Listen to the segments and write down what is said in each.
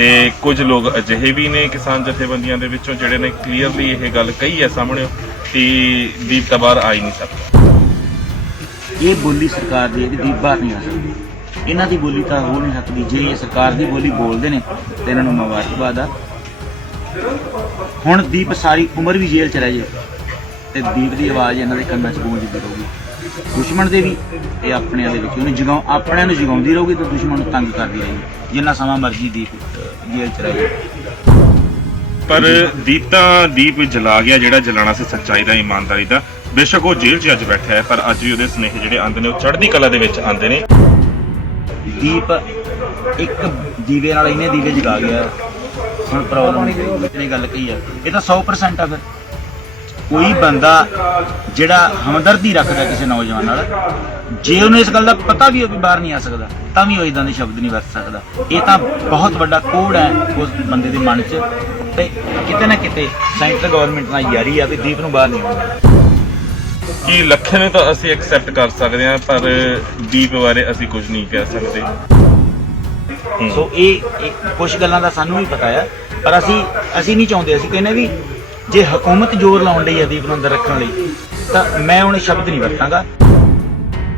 ਤੇ ਕੁਝ ਲੋਕ ਅਜਿਹੇ ਵੀ ਨੇ ਕਿਸਾਨ ਜਥੇਬੰਦੀਆਂ ਦੇ ਵਿੱਚੋਂ ਜਿਹੜੇ ਨੇ ਕਲੀਅਰਲੀ ਇਹ ਗੱਲ ਕਹੀ ਹੈ ਸਾਹਮਣੇ ਕਿ ਦੀਪ ਤਾਂ ਬਾਹਰ ਆ ਹੀ ਨਹੀਂ ਸਕਦਾ। ਇਹ ਬੋਲੀ ਸਰਕਾਰ ਦੀ ਹੈ ਕਿ ਦੀਪ ਬਾਹਰ ਨਹੀਂ ਆ ਸਕਦੀ। ਇਹਨਾਂ ਦੀ ਬੋਲੀ ਤਾਂ ਹੋ ਨਹੀਂ ਸਕਦੀ। ਜੇ ਇਹ ਸਰਕਾਰ ਦੀ ਬੋਲੀ ਬੋਲਦੇ ਨੇ ਤੇ ਇਹਨਾਂ ਨੂੰ ਮੁਬਾਰਕਬਾਦ ਆ। ਹੁਣ ਦੀਪ ਸਾਰੀ ਉਮਰ ਵੀ ਜੇਲ੍ਹ 'ਚ ਰਹਿ ਜੇ ਤੇ ਦੀਪ ਦੀ ਆਵਾਜ਼ ਇਹਨਾਂ ਦੇ ਕੰਨਾਂ 'ਚ ਗੂੰਜਦੀ ਰਹੂਗੀ। ਦੁਸ਼ਮਣ ਦੇ ਵੀ ਤੇ ਆਪਣਿਆਂ ਦੇ ਵਿੱਚ ਉਹਨੂੰ ਆਪਣਿਆਂ ਨੂੰ ਜਗਾਉਂਦੀ ਰਹੂਗੀ ਤੇ ਦੁਸ਼ਮਣ ਨੂੰ ਤੰਗ ਕਰਦੀ ਰਹੇਗੀ ਜਿੰਨਾ ਸਮਾਂ ਮਰਜ਼ੀ ਦੀਪ ਜੇਲ੍ਹ 'ਚ ਰਹੇ। ਪਰ ਦੀਪ ਜਲਾ ਗਿਆ ਜਿਹੜਾ ਜਲਾਣਾ ਸੀ ਸੱਚਾਈ ਦਾ, ਇਮਾਨਦਾਰੀ ਦਾ। ਬੇਸ਼ੱਕ ਉਹ ਜੇਲ੍ਹ 'ਚ ਅੱਜ ਬੈਠਾ ਹੈ ਪਰ ਅੱਜ ਵੀ ਉਹਦੇ ਸੁਨੇਹੇ ਜਿਹੜੇ ਆਉਂਦੇ ਨੇ ਉਹ ਚੜ੍ਹਦੀ ਕਲਾ ਦੇ ਵਿੱਚ ਆਉਂਦੇ ਨੇ। ਦੀਪ ਇੱਕ ਦੀਵੇ ਨਾਲ ਇਹਨੇ ਦੀਵੇ ਜਗਾ ਗਿਆ। ਹੁਣ ਪ੍ਰੋਬਲਮ ਨਹੀਂ ਗੱਲ ਕਹੀ ਆ, ਇਹ ਤਾਂ 100% ਆ। ਫਿਰ ਕੋਈ ਬੰਦਾ ਜਿਹੜਾ ਹਮਦਰਦੀ ਰੱਖਦਾ ਕਿਸੇ ਨੌਜਵਾਨ ਨਾਲ, ਜੇ ਉਹਨੂੰ ਇਸ ਗੱਲ ਦਾ ਪਤਾ ਵੀ ਉਹ ਬਾਹਰ ਨਹੀਂ ਆ ਸਕਦਾ ਤਾਂ ਵੀ ਉਹ ਇੱਦਾਂ ਦੇ ਸ਼ਬਦ ਨਹੀਂ ਵਰਤ ਸਕਦਾ। ਇਹ ਤਾਂ ਬਹੁਤ ਵੱਡਾ ਕੋਡ ਹੈ ਉਸ ਬੰਦੇ ਦੇ ਮਨ 'ਚ। ਤੇ ਕਿਤੇ ਨਾ ਕਿਤੇ ਸੈਂਟਰ ਗਵਰਨਮੈਂਟ ਨਾਲ ਯਾਰੀ ਆ ਵੀ ਦੀਪ ਨੂੰ ਬਾਹਰ ਨਹੀਂ ਆਉਣਾ। ਕਿ ਲੱਖੇ ਨੂੰ ਤਾਂ ਅਸੀਂ ਐਕਸੈਪਟ ਕਰ ਸਕਦੇ ਹਾਂ ਪਰ ਦੀਪ ਬਾਰੇ ਅਸੀਂ ਕੁਝ ਨਹੀਂ ਕਹਿ ਸਕਦੇ। ਸੋ ਇਹ ਕੁਝ ਗੱਲਾਂ ਦਾ ਸਾਨੂੰ ਵੀ ਪਤਾ ਆ ਪਰ ਅਸੀਂ ਨਹੀਂ ਚਾਹੁੰਦੇ। ਅਸੀਂ ਕਹਿੰਦੇ ਵੀ ਜੇ ਹਕੂਮਤ ਜ਼ੋਰ ਲਾਉਣ ਲਈ ਆ ਦੀਪ ਨੂੰ ਅੰਦਰ ਰੱਖਣ ਲਈ ਤਾਂ ਮੈਂ ਹੁਣ ਸ਼ਬਦ ਨਹੀਂ ਵਰਤਾਂਗਾ।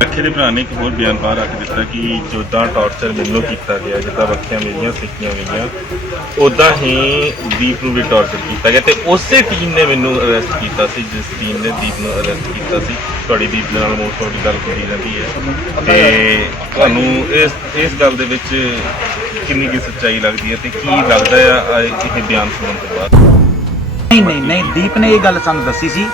ਲੱਖੇ ਦੇ ਭਰਾ ਨੇ ਇੱਕ ਹੋਰ ਬਿਆਨ ਬਾਹਰ ਰੱਖ ਦਿੱਤਾ ਕਿ ਜਿੱਦਾਂ ਟਾਰਚਰ ਮੈਨੂੰ ਕੀਤਾ ਗਿਆ, ਜਿੱਦਾਂ ਵੱਖੀਆਂ ਮੇਰੀਆਂ ਸਿੱਖੀਆਂ ਗਈਆਂ, ਉੱਦਾਂ ਹੀ ਦੀਪ ਨੂੰ ਵੀ ਟਾਰਚਰ ਕੀਤਾ ਗਿਆ ਤੇ ਉਸੇ ਟੀਮ ਨੇ ਮੈਨੂੰ ਅਰੈਸਟ ਕੀਤਾ ਸੀ ਜਿਸ ਟੀਮ ਨੇ ਦੀਪ ਨੂੰ ਅਰੈਸਟ ਕੀਤਾ ਸੀ। ਤੁਹਾਡੀ ਦੀਪ ਦੇ ਨਾਲ ਮੋਸਟ ਤੁਹਾਡੀ ਗੱਲ ਕਰੀ ਜਾਂਦੀ ਹੈ ਤੇ ਤੁਹਾਨੂੰ ਇਸ ਗੱਲ ਦੇ ਵਿੱਚ ਕਿੰਨੀ ਕੀ ਸੱਚਾਈ ਲੱਗਦੀ ਹੈ ਤੇ ਕੀ ਲੱਗਦਾ ਆ ਇਹ ਬਿਆਨ ਸੁਣਨ ਤੋਂ ਬਾਅਦ? ਨਹੀਂ, ਦੀਪ ਨੇ ਇਹ ਗੱਲ ਸਾਨੂੰ ਦੱਸੀ ਸੀ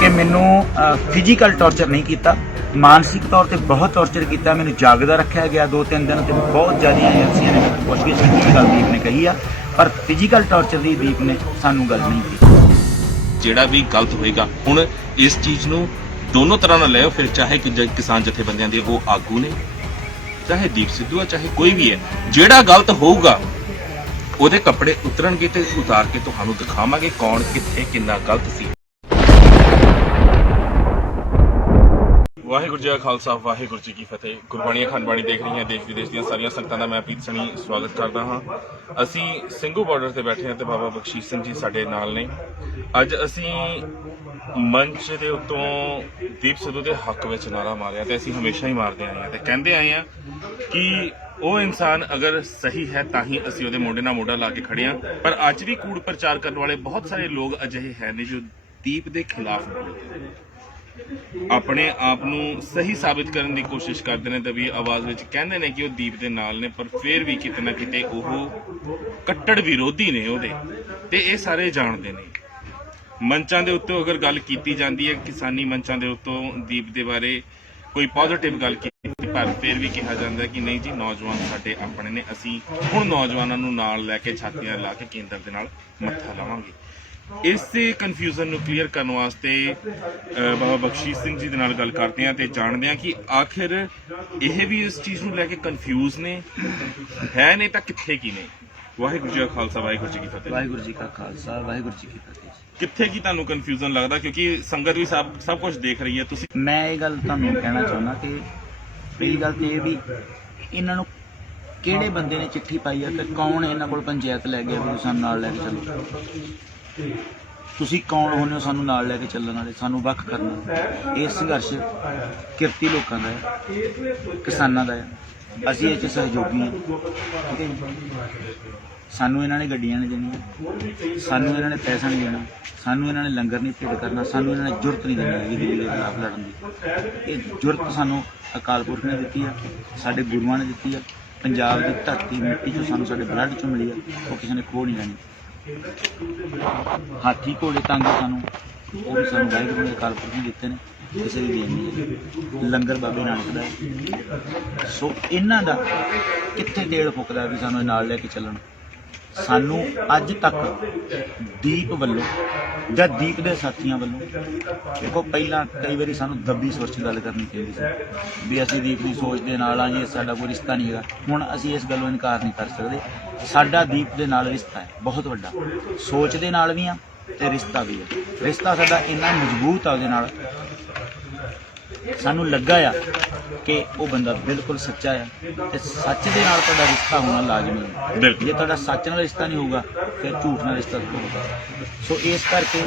ਕਿ ਮੈਨੂੰ ਫਿਜ਼ੀਕਲ ਟਾਰਚਰ ਨਹੀਂ ਕੀਤਾ, ਮਾਨਸਿਕ ਤੌਰ ਤੇ ਬਹੁਤ ਟਾਰਚਰ ਕੀਤਾ। ਮੈਨੂੰ ਜਾਗਦਾ ਰੱਖਿਆ ਗਿਆ 2-3 ਦਿਨ ਤੇ ਬਹੁਤ ਜ਼ਿਆਦੀਆਂ ਏਜੰਸੀਆਂ ਨੇ ਮੈਨੂੰ ਪੁੱਛ ਗਿੱਛ ਕੀਤੀ। ਗੱਲ ਦੀਪ ਨੇ ਕਹੀ ਆ ਪਰ ਫਿਜ਼ੀਕਲ ਟਾਰਚਰ ਦੀ ਦੀਪ ਨੇ ਸਾਨੂੰ ਗੱਲ ਨਹੀਂ ਕੀਤੀ। ਜਿਹੜਾ ਵੀ ਗਲਤ ਹੋਏਗਾ ਹੁਣ ਇਸ ਚੀਜ਼ ਨੂੰ ਦੋਨੋਂ ਤਰ੍ਹਾਂ ਨਾਲ ਲਿਓ। ਫਿਰ ਚਾਹੇ ਕਿਸਾਨ ਜਥੇਬੰਦੀਆਂ ਦੇ ਉਹ ਆਗੂ ਨੇ, ਚਾਹੇ ਦੀਪ ਸਿੱਧੂ ਆ, ਚਾਹੇ ਕੋਈ ਵੀ ਹੈ, ਜਿਹੜਾ ਗਲਤ ਹੋਊਗਾ ਉਹਦੇ ਕੱਪੜੇ ਉਤਰਨਗੇ ਤੇ ਉਤਾਰ ਕੇ ਤੁਹਾਨੂੰ ਦਿਖਾਵਾਂਗੇ ਕੌਣ ਕਿੱਥੇ ਕਿੰਨਾ ਗਲਤ ਸੀ। ਵਾਹਿਗੁਰੂ ਜੀ ਕਾ ਖਾਲਸਾ, ਵਾਹਿਗੁਰੂ ਜੀ ਕੀ ਫਤਿਹ। ਗੁਰਬਾਣੀ ਅਖੰਡ ਬਾਣੀ ਦੇਖ ਰਹੀਆਂ ਦੇਸ਼ ਵਿਦੇਸ਼ ਦੀਆਂ ਸਾਰੀਆਂ ਸੰਗਤਾਂ ਦਾ ਮੈਂ ਪ੍ਰੀਤ ਸਣੀ ਸਵਾਗਤ ਕਰਦਾ ਹਾਂ। ਅਸੀਂ ਸਿੰਘੂ ਬਾਰਡਰ ਤੇ ਬੈਠੇ ਹਾਂ ਤੇ ਬਾਬਾ ਬਖਸ਼ੀਸ਼ ਸਿੰਘ ਜੀ ਸਾਡੇ ਨਾਲ ਨੇ। ਅੱਜ ਅਸੀਂ ਮੰਚ ਦੇ ਉੱਤੋਂ ਦੀਪ ਸਿੱਧੂ ਦੇ ਹੱਕ ਵਿੱਚ ਨਾਰਾ ਮਾਰਿਆ ਤੇ ਅਸੀਂ ਹਮੇਸ਼ਾ ਹੀ ਮਾਰਦੇ ਆਏ ਹਾਂ ਤੇ ਕਹਿੰਦੇ ਆਏ ਹਾਂ ਕਿ ਉਹ ਇਨਸਾਨ ਅਗਰ ਸਹੀ ਹੈ ਤਾਂ ਹੀ ਅਸੀਂ ਉਹਦੇ ਮੋਢੇ ਨਾਲ ਮੋਢਾ ਲਾ ਕੇ ਖੜੇ ਹਾਂ। ਪਰ ਅੱਜ ਵੀ ਕੂੜ ਪ੍ਰਚਾਰ ਕਰਨ ਵਾਲੇ ਬਹੁਤ ਸਾਰੇ ਲੋਕ ਅਜਿਹੇ ਹੈ ਨੇ ਜੋ ਦੀਪ ਦੇ ਖਿਲਾਫ ਆਪਣੇ ਆਪ ਨੂੰ ਸਹੀ ਸਾਬਿਤ ਕਰਨ ਦੀ ਕੋਸ਼ਿਸ਼ ਕਰਦੇ ਨੇ। ਦਬੀ ਆਵਾਜ਼ ਵਿੱਚ ਕਹਿੰਦੇ ਨੇ ਕਿ ਉਹ ਦੀਪ ਦੇ ਨਾਲ ਨੇ ਪਰ ਫਿਰ ਵੀ ਕਿਤੇ ਨਾ ਕਿਤੇ ਉਹ ਕੱਟੜ ਵਿਰੋਧੀ ਨੇ ਉਹਦੇ, ਤੇ ਇਹ ਸਾਰੇ ਜਾਣਦੇ ਨੇ। ਮੰਚਾਂ ਦੇ ਉੱਤੇ ਅਗਰ ਗੱਲ ਕੀਤੀ ਜਾਂਦੀ ਹੈ ਕਿਸਾਨੀ ਮੰਚਾਂ ਦੇ ਉੱਤੋਂ ਦੀਪ ਦੇ ਬਾਰੇ ਕੋਈ ਪੋਜ਼ਿਟਿਵ ਗੱਲ ਕੀਤੀ ਪਰ ਫਿਰ ਵੀ ਕਿਹਾ ਜਾਂਦਾ ਕਿ ਨਹੀਂ ਜੀ ਨੌਜਵਾਨ ਸਾਡੇ ਆਪਣੇ ਨੇ, ਅਸੀਂ ਹੁਣ ਨੌਜਵਾਨਾਂ ਨੂੰ ਨਾਲ ਲੈ ਕੇ ਛਾਤੀਆਂ ਲਾ ਕੇ ਕੇਂਦਰ ਦੇ ਨਾਲ ਮੱਥਾ ਲਾਵਾਂਗੇ। ਇਸੇ ਕਨਫਿਊਜ਼ਨ ਨੂੰ ਕਲੀਅਰ ਕਰਨ ਵਾਸਤੇ ਬਾਬਾ ਬਖਸ਼ੀਸ਼ ਸਿੰਘ ਜੀ ਦੇ ਨਾਲ ਗੱਲ ਕਰਦੇ ਹਾਂ ਤੇ ਜਾਣਦੇ ਹਾਂ ਕਿ ਆਖਿਰ ਇਹ ਵੀ ਇਸ ਚੀਜ਼ ਨੂੰ ਲੈ ਕੇ ਕਨਫਿਊਜ਼ ਨੇ ਹੈ ਨੇ ਤਾਂ ਕਿੱਥੇ ਕੀ ਨੇ। ਵਾਹਿਗੁਰੂ ਜੀ ਕਾ ਖਾਲਸਾ, ਵਾਹਿਗੁਰੂ ਜੀ ਕੀ ਫਤਿਹ। ਵਾਹਿਗੁਰੂ ਜੀ ਕਾ ਖਾਲਸਾ, ਵਾਹਿਗੁਰੂ ਜੀ ਕੀ ਫਤਿਹ। ਕਿੱਥੇ ਕੀ ਤੁਹਾਨੂੰ ਕਨਫਿਊਜ਼ਨ ਲੱਗਦਾ ਕਿਉਂਕਿ ਸੰਗਤ ਵੀ ਸਭ ਕੁਝ ਦੇਖ ਰਹੀ ਹੈ। ਤੁਸੀਂ ਮੈਂ ਇਹ ਗੱਲ ਤੁਹਾਨੂੰ ਕਹਿਣਾ ਚਾਹੁੰਦਾ ਕਿ ਪਹਿਲੀ ਗੱਲ ਤੇ ਇਹ ਵੀ ਇਹਨਾਂ ਨੂੰ ਕਿਹੜੇ ਬੰਦੇ ਨੇ ਚਿੱਠੀ ਪਾਈ ਆ ਤੇ ਕੌਣ ਇਹਨਾਂ ਕੋਲ ਪੰਚਾਇਤ ਲੈ ਗਿਆ ਵੀ ਸਾਨੂੰ ਨਾਲ ਲੈ ਕੇ ਚੱਲੋ। ਤੁਸੀਂ ਕੌਣ ਹੁੰਦੇ ਹੋ ਸਾਨੂੰ ਨਾਲ ਲੈ ਕੇ ਚੱਲਣ ਵਾਲੇ, ਸਾਨੂੰ ਵੱਖ ਕਰਨਾ। ਇਹ ਸੰਘਰਸ਼ ਕਿਰਤੀ ਲੋਕਾਂ ਦਾ ਹੈ, ਕਿਸਾਨਾਂ ਦਾ ਹੈ। ਅਸੀਂ ਇਹ 'ਚ ਸਹਿਯੋਗੀ ਹਾਂ। ਠੀਕ ਹੈ ਜੀ। ਸਾਨੂੰ ਇਹਨਾਂ ਨੇ ਗੱਡੀਆਂ ਨਹੀਂ ਦੇਣੀਆਂ, ਸਾਨੂੰ ਇਹਨਾਂ ਨੇ ਪੈਸਾ ਨਹੀਂ ਦੇਣਾ, ਸਾਨੂੰ ਇਹਨਾਂ ਨੇ ਲੰਗਰ ਨਹੀਂ ਭੇਟ ਕਰਨਾ, ਸਾਨੂੰ ਇਹਨਾਂ ਨੇ ਜੁਰਤ ਨਹੀਂ ਦੇਣੀ ਹੈਗੀ ਦਿੱਲੀ ਦੇ ਖਿਲਾਫ ਲੜਨ ਦੀ। ਇਹ ਜੁਰਤ ਸਾਨੂੰ ਅਕਾਲ ਪੁਰਖ ਨੇ ਦਿੱਤੀ ਆ, ਸਾਡੇ ਗੁਰੂਆਂ ਨੇ ਦਿੱਤੀ ਆ। ਪੰਜਾਬ ਦੀ ਧਰਤੀ ਮਿੱਟੀ 'ਚੋਂ ਸਾਨੂੰ ਸਾਡੇ ਬਲੱਡ 'ਚੋਂ ਮਿਲੀ ਆ, ਉਹ ਕਿਸੇ ਨੇ ਖੋਹ ਨਹੀਂ ਲੈਣੀ। ਹਾਥੀ ਘੋੜੇ ਤਾਂਗੇ ਸਾਨੂੰ ਉਹ ਵੀ ਸਾਨੂੰ ਵਾਹਿਗੁਰੂ ਨੇ ਅਕਾਲ ਪੁਰਖ ਨੇ ਦਿੱਤੇ ਨੇ, ਕਿਸੇ ਦੀ ਦੇਣ ਨਹੀਂ। ਲੰਗਰ ਬਾਬੇ ਨਾਨਕ ਦਾ ਹੈ। ਸੋ ਇਹਨਾਂ ਦਾ ਕਿੱਥੇ ਤੇਲ ਫੁੱਕਦਾ ਵੀ ਸਾਨੂੰ ਨਾਲ ਲੈ ਕੇ ਚੱਲਣ। ਸਾਨੂੰ ਅੱਜ ਤੱਕ ਦੀਪ ਵੱਲੋਂ ਜਾਂ ਦੀਪ ਦੇ ਸਾਥੀਆਂ ਵੱਲੋਂ ਦੇਖੋ, ਪਹਿਲਾਂ ਕਈ ਵਾਰੀ ਸਾਨੂੰ ਦੱਬੀ ਸੋਚ 'ਚ ਗੱਲ ਕਰਨੀ ਚਾਹੀਦੀ ਸੀ ਵੀ ਅਸੀਂ ਦੀਪ ਦੀ ਸੋਚ ਦੇ ਨਾਲ ਆ ਜੀ, ਸਾਡਾ ਕੋਈ ਰਿਸ਼ਤਾ ਨਹੀਂ ਹੈਗਾ। ਹੁਣ ਅਸੀਂ ਇਸ ਗੱਲੋਂ ਇਨਕਾਰ ਨਹੀਂ ਕਰ ਸਕਦੇ। ਸਾਡਾ ਦੀਪ ਦੇ ਨਾਲ ਰਿਸ਼ਤਾ ਹੈ ਬਹੁਤ ਵੱਡਾ, ਸੋਚ ਦੇ ਨਾਲ ਵੀ ਆ ਤੇ ਰਿਸ਼ਤਾ ਵੀ ਹੈ। ਰਿਸ਼ਤਾ ਸਾਡਾ ਇੰਨਾ ਮਜ਼ਬੂਤ ਆ ਉਹਦੇ ਨਾਲ ਸਾਨੂੰ ਲੱਗਾ ਆ ਕਿ ਉਹ ਬੰਦਾ ਬਿਲਕੁਲ ਸੱਚਾ ਆ ਤੇ ਸੱਚ ਦੇ ਨਾਲ ਤੁਹਾਡਾ ਰਿਸ਼ਤਾ ਹੋਣਾ ਲਾਜ਼ਮੀ ਹੈ। ਬਿਲਕੁਲ। ਜੇ ਤੁਹਾਡਾ ਸੱਚ ਨਾਲ ਰਿਸ਼ਤਾ ਨਹੀਂ ਹੋਊਗਾ ਫਿਰ ਝੂਠ ਨਾਲ ਰਿਸ਼ਤਾ ਹੋਊਗਾ। ਸੋ ਇਸ ਕਰਕੇ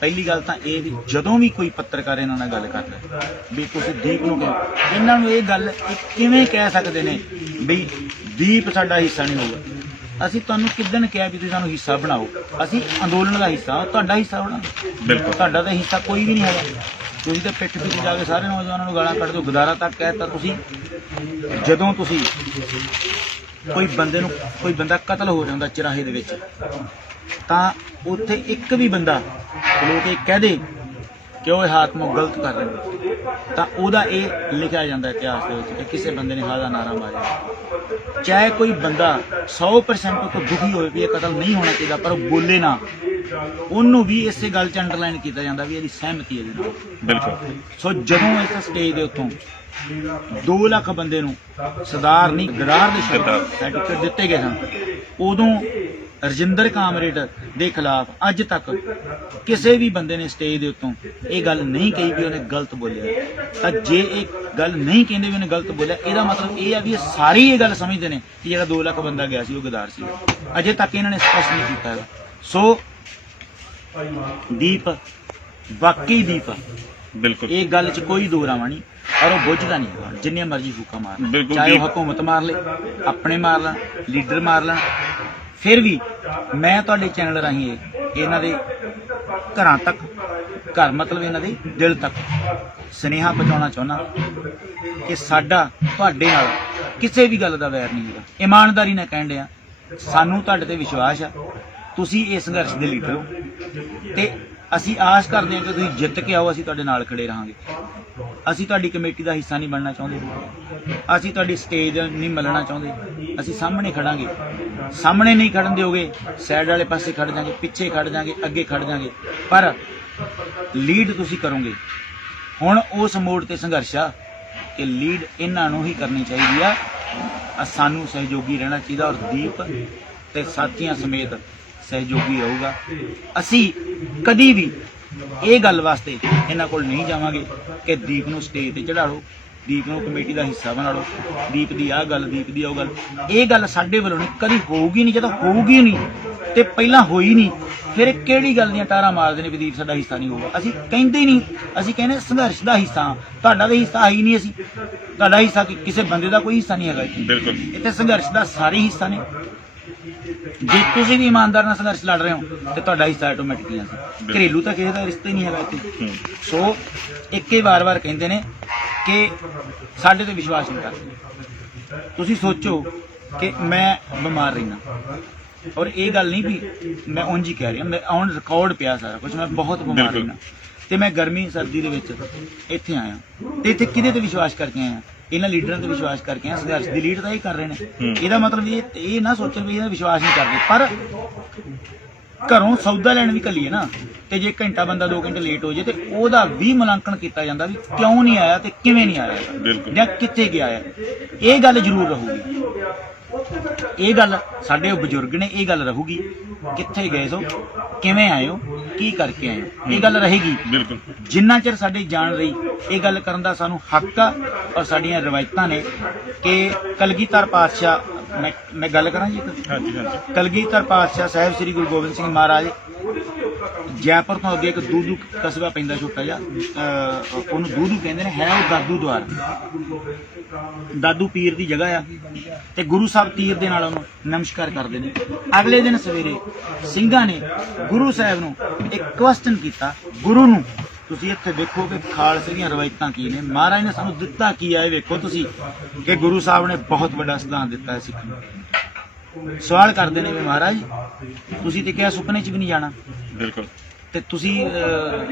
ਪਹਿਲੀ ਗੱਲ ਤਾਂ ਇਹ ਵੀ ਜਦੋਂ ਵੀ ਕੋਈ ਪੱਤਰਕਾਰ ਇਹਨਾਂ ਨਾਲ ਗੱਲ ਕਰਦਾ ਵੀ ਤੁਸੀਂ ਦੀਪ ਨੂੰ ਕਿਉਂ, ਇਹਨਾਂ ਨੂੰ ਇਹ ਗੱਲ ਇਹ ਕਿਵੇਂ ਕਹਿ ਸਕਦੇ ਨੇ ਵੀ ਦੀਪ ਸਾਡਾ ਹਿੱਸਾ ਨਹੀਂ ਹੋਊਗਾ। ਅਸੀਂ ਤੁਹਾਨੂੰ ਕਿੱਦਣ ਕਿਹਾ ਵੀ ਤੁਸੀਂ ਸਾਨੂੰ ਹਿੱਸਾ ਬਣਾਓ? ਅਸੀਂ ਅੰਦੋਲਨ ਦਾ ਹਿੱਸਾ, ਤੁਹਾਡਾ ਹਿੱਸਾ ਹੋਣਾ। ਬਿਲਕੁਲ। ਤੁਹਾਡਾ ਤਾਂ ਹਿੱਸਾ ਕੋਈ ਵੀ ਨਹੀਂ ਹੈਗਾ। ਤੁਸੀਂ ਤਾਂ ਪਿੱਠ ਪਿੱਛੇ ਜਾ ਕੇ ਸਾਰੇ ਨੌਜਵਾਨਾਂ ਨੂੰ ਗਾਲਾਂ ਕੱਢ ਦਿਓ। ਗਦਾਰਾ ਤੱਕ ਕਹਿਤਾ ਤੁਸੀਂ। ਜਦੋਂ ਤੁਸੀਂ ਕੋਈ ਬੰਦਾ ਕਤਲ ਹੋ ਜਾਂਦਾ ਚਰਾਹੇ ਦੇ ਵਿੱਚ ਤਾਂ ਉੱਥੇ ਇੱਕ ਵੀ ਬੰਦਾ ਖਲੋ ਕੇ ਕਹਿ ਦੇ ਕਿ ਉਹ ਹਾਕਮ ਗਲਤ ਕਰ ਰਹੇ ਨੇ ਤਾਂ ਉਹਦਾ ਇਹ ਲਿਖਿਆ ਜਾਂਦਾ ਇਤਿਹਾਸ ਦੇ ਵਿੱਚ ਕਿ ਕਿਸੇ ਬੰਦੇ ਨੇ ਹਾਦਾ ਨਾਰਾ ਮਾਰਿਆ। ਚਾਹੇ ਕੋਈ ਬੰਦਾ 100% ਤੋਂ ਦੁਖੀ ਹੋਵੇ ਵੀ ਇਹ ਕਤਲ ਨਹੀਂ ਹੋਣਾ ਚਾਹੀਦਾ ਪਰ ਉਹ ਬੋਲੇ ਨਾ, ਉਹਨੂੰ ਵੀ ਇਸੇ ਗੱਲ 'ਚ ਅੰਡਰਲਾਈਨ ਕੀਤਾ ਜਾਂਦਾ ਵੀ ਇਹਦੀ ਸਹਿਮਤੀ ਹੈ ਇਹਦੇ ਨਾਲ। ਬਿਲਕੁਲ। ਸੋ ਜਦੋਂ ਇਸ ਸਟੇਜ ਦੇ ਉੱਤੋਂ 2 ਲੱਖ ਬੰਦੇ ਨੂੰ ਸਰਦਾਰ ਨਹੀਂ ਗਦਾਰ ਦੇ ਸਰਟੀਫਿਕੇਟ ਦਿੱਤੇ ਗਏ ਸਨ, ਉਦੋਂ ਰਜਿੰਦਰ ਕਾਮਰੇਡ ਦੇ ਖਿਲਾਫ ਅੱਜ ਤੱਕ ਕਿਸੇ ਵੀ ਬੰਦੇ ਨੇ ਸਟੇਜ ਦੇ ਉੱਤੋਂ ਇਹ ਗੱਲ ਨਹੀਂ ਕਹੀ ਵੀ ਉਹਨੇ ਗਲਤ ਬੋਲਿਆ। ਤਾਂ ਜੇ ਇਹ ਗੱਲ ਨਹੀਂ ਕਹਿੰਦੇ ਵੀ ਉਹਨੇ ਗਲਤ ਬੋਲਿਆ, ਇਹਦਾ ਮਤਲਬ ਇਹ ਆ ਵੀ ਇਹ ਸਾਰੀ ਇਹ ਗੱਲ ਸਮਝਦੇ ਨੇ ਕਿ ਜਿਹੜਾ 2 ਲੱਖ ਬੰਦਾ ਗਿਆ ਸੀ ਉਹ ਗਦਾਰ ਸੀ। ਅਜੇ ਤੱਕ ਇਹਨਾਂ ਨੇ ਸਪਸ਼ਟ ਨਹੀਂ ਕੀਤਾ ਹੈਗਾ। ਸੋ ਦੀਪ ਵਾਕਈ ਦੀਪ ਆ। ਬਿਲਕੁਲ। ਇਹ ਗੱਲ 'ਚ ਕੋਈ ਦੋ ਰਾਵਾਂ ਨਹੀਂ ਔਰ ਉਹ ਬੁੱਝਦਾ ਨਹੀਂ ਹੈਗਾ। ਜਿੰਨੇ ਮਰਜ਼ੀ ਫੂਕਾ ਮਾਰ ਬਿਲਕੁਲ। ਚਾਹੇ ਉਹ ਹਕੂਮਤ ਮਾਰ ਲੇ, ਆਪਣੇ ਮਾਰ ਲੈਣ, ਲੀਡਰ ਮਾਰ ਲੈਣ, ਫਿਰ ਵੀ ਮੈਂ ਤੁਹਾਡੇ ਚੈਨਲ ਰਾਹੀਂ ਇਹਨਾਂ ਦੇ ਘਰਾਂ ਤੱਕ, ਘਰ ਮਤਲਬ ਇਹਨਾਂ ਦੇ ਦਿਲ ਤੱਕ ਸੁਨੇਹਾ ਪਹੁੰਚਾਉਣਾ ਚਾਹੁੰਦਾ ਕਿ ਸਾਡਾ ਤੁਹਾਡੇ ਨਾਲ ਕਿਸੇ ਵੀ ਗੱਲ ਦਾ ਵੈਰ ਨਹੀਂ ਹੈਗਾ। ਇਮਾਨਦਾਰੀ ਨਾਲ ਕਹਿਣ ਡਿਆ, ਸਾਨੂੰ ਤੁਹਾਡੇ ਤੇ ਵਿਸ਼ਵਾਸ ਆ, ਤੁਸੀਂ ਇਸ ਸੰਘਰਸ਼ ਦੇ ਲੀਡਰ ਹੋ ਤੇ ਅਸੀਂ ਆਸ ਕਰਦੇ ਹਾਂ ਕਿ ਤੁਸੀਂ ਜਿੱਤ ਕੇ ਆਓ, ਅਸੀਂ ਤੁਹਾਡੇ ਨਾਲ ਖੜੇ ਰਹਾਂਗੇ। ਅਸੀਂ ਤੁਹਾਡੀ ਕਮੇਟੀ ਦਾ ਹਿੱਸਾ ਨਹੀਂ ਬਣਨਾ ਚਾਹੁੰਦੇ, ਅਸੀਂ ਤੁਹਾਡੀ ਸਟੇਜ ਨਹੀਂ ਮੱਲਣਾ ਚਾਹੁੰਦੇ। ਅਸੀਂ ਸਾਹਮਣੇ ਖੜਾਂਗੇ, ਸਾਹਮਣੇ ਨਹੀਂ ਖੜਨ ਦਿਓਗੇ ਸਾਈਡ ਵਾਲੇ ਪਾਸੇ ਖੜ ਜਾਾਂਗੇ, ਪਿੱਛੇ ਖੜ ਜਾਾਂਗੇ, ਅੱਗੇ ਖੜ ਜਾਾਂਗੇ, ਪਰ ਲੀਡ ਤੁਸੀਂ ਕਰੋਗੇ। ਹੁਣ ਉਸ ਮੋੜ ਤੇ ਸੰਘਰਸ਼ ਆ ਕਿ ਲੀਡ ਇਹਨਾਂ ਨੂੰ ਹੀ ਕਰਨੀ ਚਾਹੀਦੀ ਆ। ਸਾਨੂੰ ਸਹਿਯੋਗੀ ਰਹਿਣਾ ਚਾਹੀਦਾ ਔਰ ਦੀਪ ਤੇ ਸਾਥੀਆਂ ਸਮੇਤ ਸਹਿਯੋਗੀ ਰਹੂਗਾ। ਅਸੀਂ ਕਦੀ ਵੀ ਇਹ ਗੱਲ ਵਾਸਤੇ ਇਹਨਾਂ ਕੋਲ ਨਹੀਂ ਜਾਵਾਂਗੇ ਕਿ ਦੀਪ ਨੂੰ ਸਟੇਜ ਤੇ ਚੜ੍ਹਾ ਲਓ, ਦੀਪ ਨੂੰ ਕਮੇਟੀ ਦਾ ਹਿੱਸਾ ਬਣਾ ਲਓ, ਦੀਪ ਦੀ ਆਹ ਗੱਲ, ਦੀਪ ਦੀ ਉਹ ਗੱਲ। ਇਹ ਗੱਲ ਸਾਡੇ ਵੱਲੋਂ ਨਹੀਂ, ਕਦੀ ਹੋਊਗੀ ਨਹੀਂ। ਜਦੋਂ ਹੋਊਗੀ ਨਹੀਂ ਤੇ ਪਹਿਲਾਂ ਹੋਈ ਨਹੀਂ, ਫਿਰ ਇਹ ਕਿਹੜੀ ਗੱਲ ਦੀਆਂ ਟਾਰਾਂ ਮਾਰਦੇ ਨੇ ਵੀ ਦੀਪ ਸਾਡਾ ਹਿੱਸਾ ਨਹੀਂ ਹੋਊਗਾ। ਅਸੀਂ ਕਹਿੰਦੇ ਹੀ ਨਹੀਂ, ਅਸੀਂ ਕਹਿੰਦੇ ਸੰਘਰਸ਼ ਦਾ ਹਿੱਸਾ। ਤੁਹਾਡਾ ਤਾਂ ਹਿੱਸਾ ਹੀ ਨਹੀਂ। ਅਸੀਂ ਤੁਹਾਡਾ ਹਿੱਸਾ ਕਿਸੇ ਬੰਦੇ ਦਾ ਕੋਈ ਹਿੱਸਾ ਨਹੀਂ ਹੈਗਾ। ਬਿਲਕੁਲ। ਇੱਥੇ ਸੰਘਰਸ਼ ਦਾ ਸਾਰੇ ਹਿੱਸਾ ਨੇ। ਜੇ ਤੁਸੀਂ ਵੀ ਇਮਾਨਦਾਰ ਨਾਲ ਸੰਘਰਸ਼ ਲੜ ਰਹੇ ਹੋ ਤੇ ਤੁਹਾਡਾ ਹਿੱਸਾ ਆਟੋਮੈਟਿਕਲੀ ਆ। ਘਰੇਲੂ ਤਾਂ ਕਿਸੇ ਦਾ ਰਿਸ਼ਤਾ ਹੀ ਨਹੀਂ ਹੈਗਾ ਇੱਥੇ। ਸੋ ਇੱਕ ਹੀ ਵਾਰ-ਵਾਰ ਕਹਿੰਦੇ ਨੇ ਕਿ ਸਾਡੇ ਤੇ ਵਿਸ਼ਵਾਸ ਨਹੀਂ ਕਰਦੇ। ਤੁਸੀਂ ਸੋਚੋ ਕਿ ਮੈਂ ਬਿਮਾਰ ਰਹਿਣਾ ਔਰ ਇਹ ਗੱਲ ਨਹੀਂ ਵੀ ਮੈਂ ਉਂਝ ਹੀ ਕਹਿ ਰਿਹਾ, ਮੈਂ ਔਨ ਰਿਕਾਰਡ ਪਿਆ ਸਾਰਾ ਕੁਝ, ਮੈਂ ਬਹੁਤ ਬਿਮਾਰ ਰਹਿਣਾ ਤੇ ਮੈਂ ਗਰਮੀ ਸਰਦੀ ਦੇ ਵਿੱਚ ਇੱਥੇ ਆਇਆ ਤੇ ਇੱਥੇ ਕਿਹਦੇ ਤੇ ਵਿਸ਼ਵਾਸ ਕਰਕੇ ਆਇਆ? ਇਹਨਾਂ ਲੀਡਰਾਂ ਤੇ ਵਿਸ਼ਵਾਸ ਕਰਕੇ ਆ। ਸੰਘਰਸ਼ ਦੀ ਲੀਡ ਤਾਂ ਇਹ ਕਰ ਰਹੇ ਨੇ। ਇਹਦਾ ਮਤਲਬ ਇਹ ਨਾ ਸੋਚਣ ਵੀ ਇਹਦਾ ਵਿਸ਼ਵਾਸ ਨਹੀਂ ਕਰਦੇ, ਪਰ ਘਰੋਂ ਸੌਦਾ ਲੈਣ ਵੀ ਘੱਲੀਏ ਨਾ ਤੇ ਜੇ ਘੰਟਾ ਬੰਦਾ 2 ਘੰਟੇ ਲੇਟ ਹੋ ਜੇ ਤੇ ਉਹਦਾ ਵੀ ਮੁਲਾਂਕਣ ਕੀਤਾ ਜਾਂਦਾ ਵੀ ਕਿਉਂ ਨਹੀਂ ਆਇਆ ਤੇ ਕਿਵੇਂ ਨਹੀਂ ਆਇਆ ਜਾਂ ਕਿੱਥੇ ਗਿਆ ਹੈ। ਇਹ ਗੱਲ ਜ਼ਰੂਰ ਰਹੂਗੀ। ਇਹ ਗੱਲ ਸਾਡੇ ਉਹ ਬਜ਼ੁਰਗ ਨੇ ਇਹ ਗੱਲ ਰਹੂਗੀ, ਕਿੱਥੇ ਗਏ ਸੋ, ਕਿਵੇਂ ਆਏ ਹੋ, ਕੀ ਕਰਕੇ ਆਏ ਹੋ, ਇਹ ਗੱਲ ਰਹੇਗੀ। ਬਿਲਕੁਲ। ਜਿੰਨਾ ਚਿਰ ਸਾਡੀ ਜਾਨ ਰਹੀ ਇਹ ਗੱਲ ਕਰਨ ਦਾ ਸਾਨੂੰ ਹੱਕ ਆ ਔਰ ਸਾਡੀਆਂ ਰਵਾਇਤਾਂ ਨੇ ਕਿ ਕਲਗੀਧਰ ਪਾਤਸ਼ਾਹ, ਮੈਂ ਗੱਲ ਕਰਾਂ ਜੀ ਹਾਂਜੀ ਹਾਂਜੀ। ਕਲਗੀਧਰ ਪਾਤਸ਼ਾਹ ਸਾਹਿਬ ਸ੍ਰੀ ਗੁਰੂ ਗੋਬਿੰਦ ਸਿੰਘ ਮਹਾਰਾਜ ਜੈਪੁਰ ਤੋਂ ਅੱਗੇ ਇੱਕ ਦੂਦੂ ਕਸਬਾ ਪੈਂਦਾ ਛੋਟਾ ਜਿਹਾ, ਉਹਨੂੰ ਦੂਦੂ ਕਹਿੰਦੇ ਨੇ, ਹੈ ਉਹ ਦਾਦੂ ਦੁਆਰ, ਦਾਦੂ ਪੀਰ ਦੀ ਜਗ੍ਹਾ ਆ ਤੇ ਗੁਰੂ ਸਾਹਿਬ ਤੀਰ ਦੇ ਨਾਲ ਉਹਨੂੰ ਨਮਸਕਾਰ ਕਰਦੇ ਨੇ। ਅਗਲੇ ਦਿਨ ਸਵੇਰੇ ਸਿੰਘਾਂ ਨੇ ਗੁਰੂ ਸਾਹਿਬ ਨੂੰ ਇੱਕ ਕੁਐਸਚਨ ਕੀਤਾ, ਗੁਰੂ ਨੂੰ, ਤੁਸੀਂ ਇੱਥੇ ਵੇਖੋ ਕਿ ਖਾਲਸੇ ਦੀਆਂ ਰਵਾਇਤਾਂ ਕੀ ਨੇ, ਮਹਾਰਾਜ ਨੇ ਸਾਨੂੰ ਦਿੱਤਾ ਕੀ ਆ, ਇਹ ਵੇਖੋ ਤੁਸੀਂ ਕਿ ਗੁਰੂ ਸਾਹਿਬ ਨੇ ਬਹੁਤ ਵੱਡਾ ਸਿਧਾਂਤ ਦਿੱਤਾ ਹੈ ਸਿੱਖ ਨੂੰ। ਸਵਾਲ ਕਰਦੇ ਨੇ ਵੀ ਮਹਾਰਾਜ ਤੁਸੀਂ ਤੇ ਕਿਹਾ ਸੁਪਨੇ 'ਚ ਵੀ ਨਹੀਂ ਜਾਣਾ, ਬਿਲਕੁਲ, ਤੇ ਤੁਸੀਂ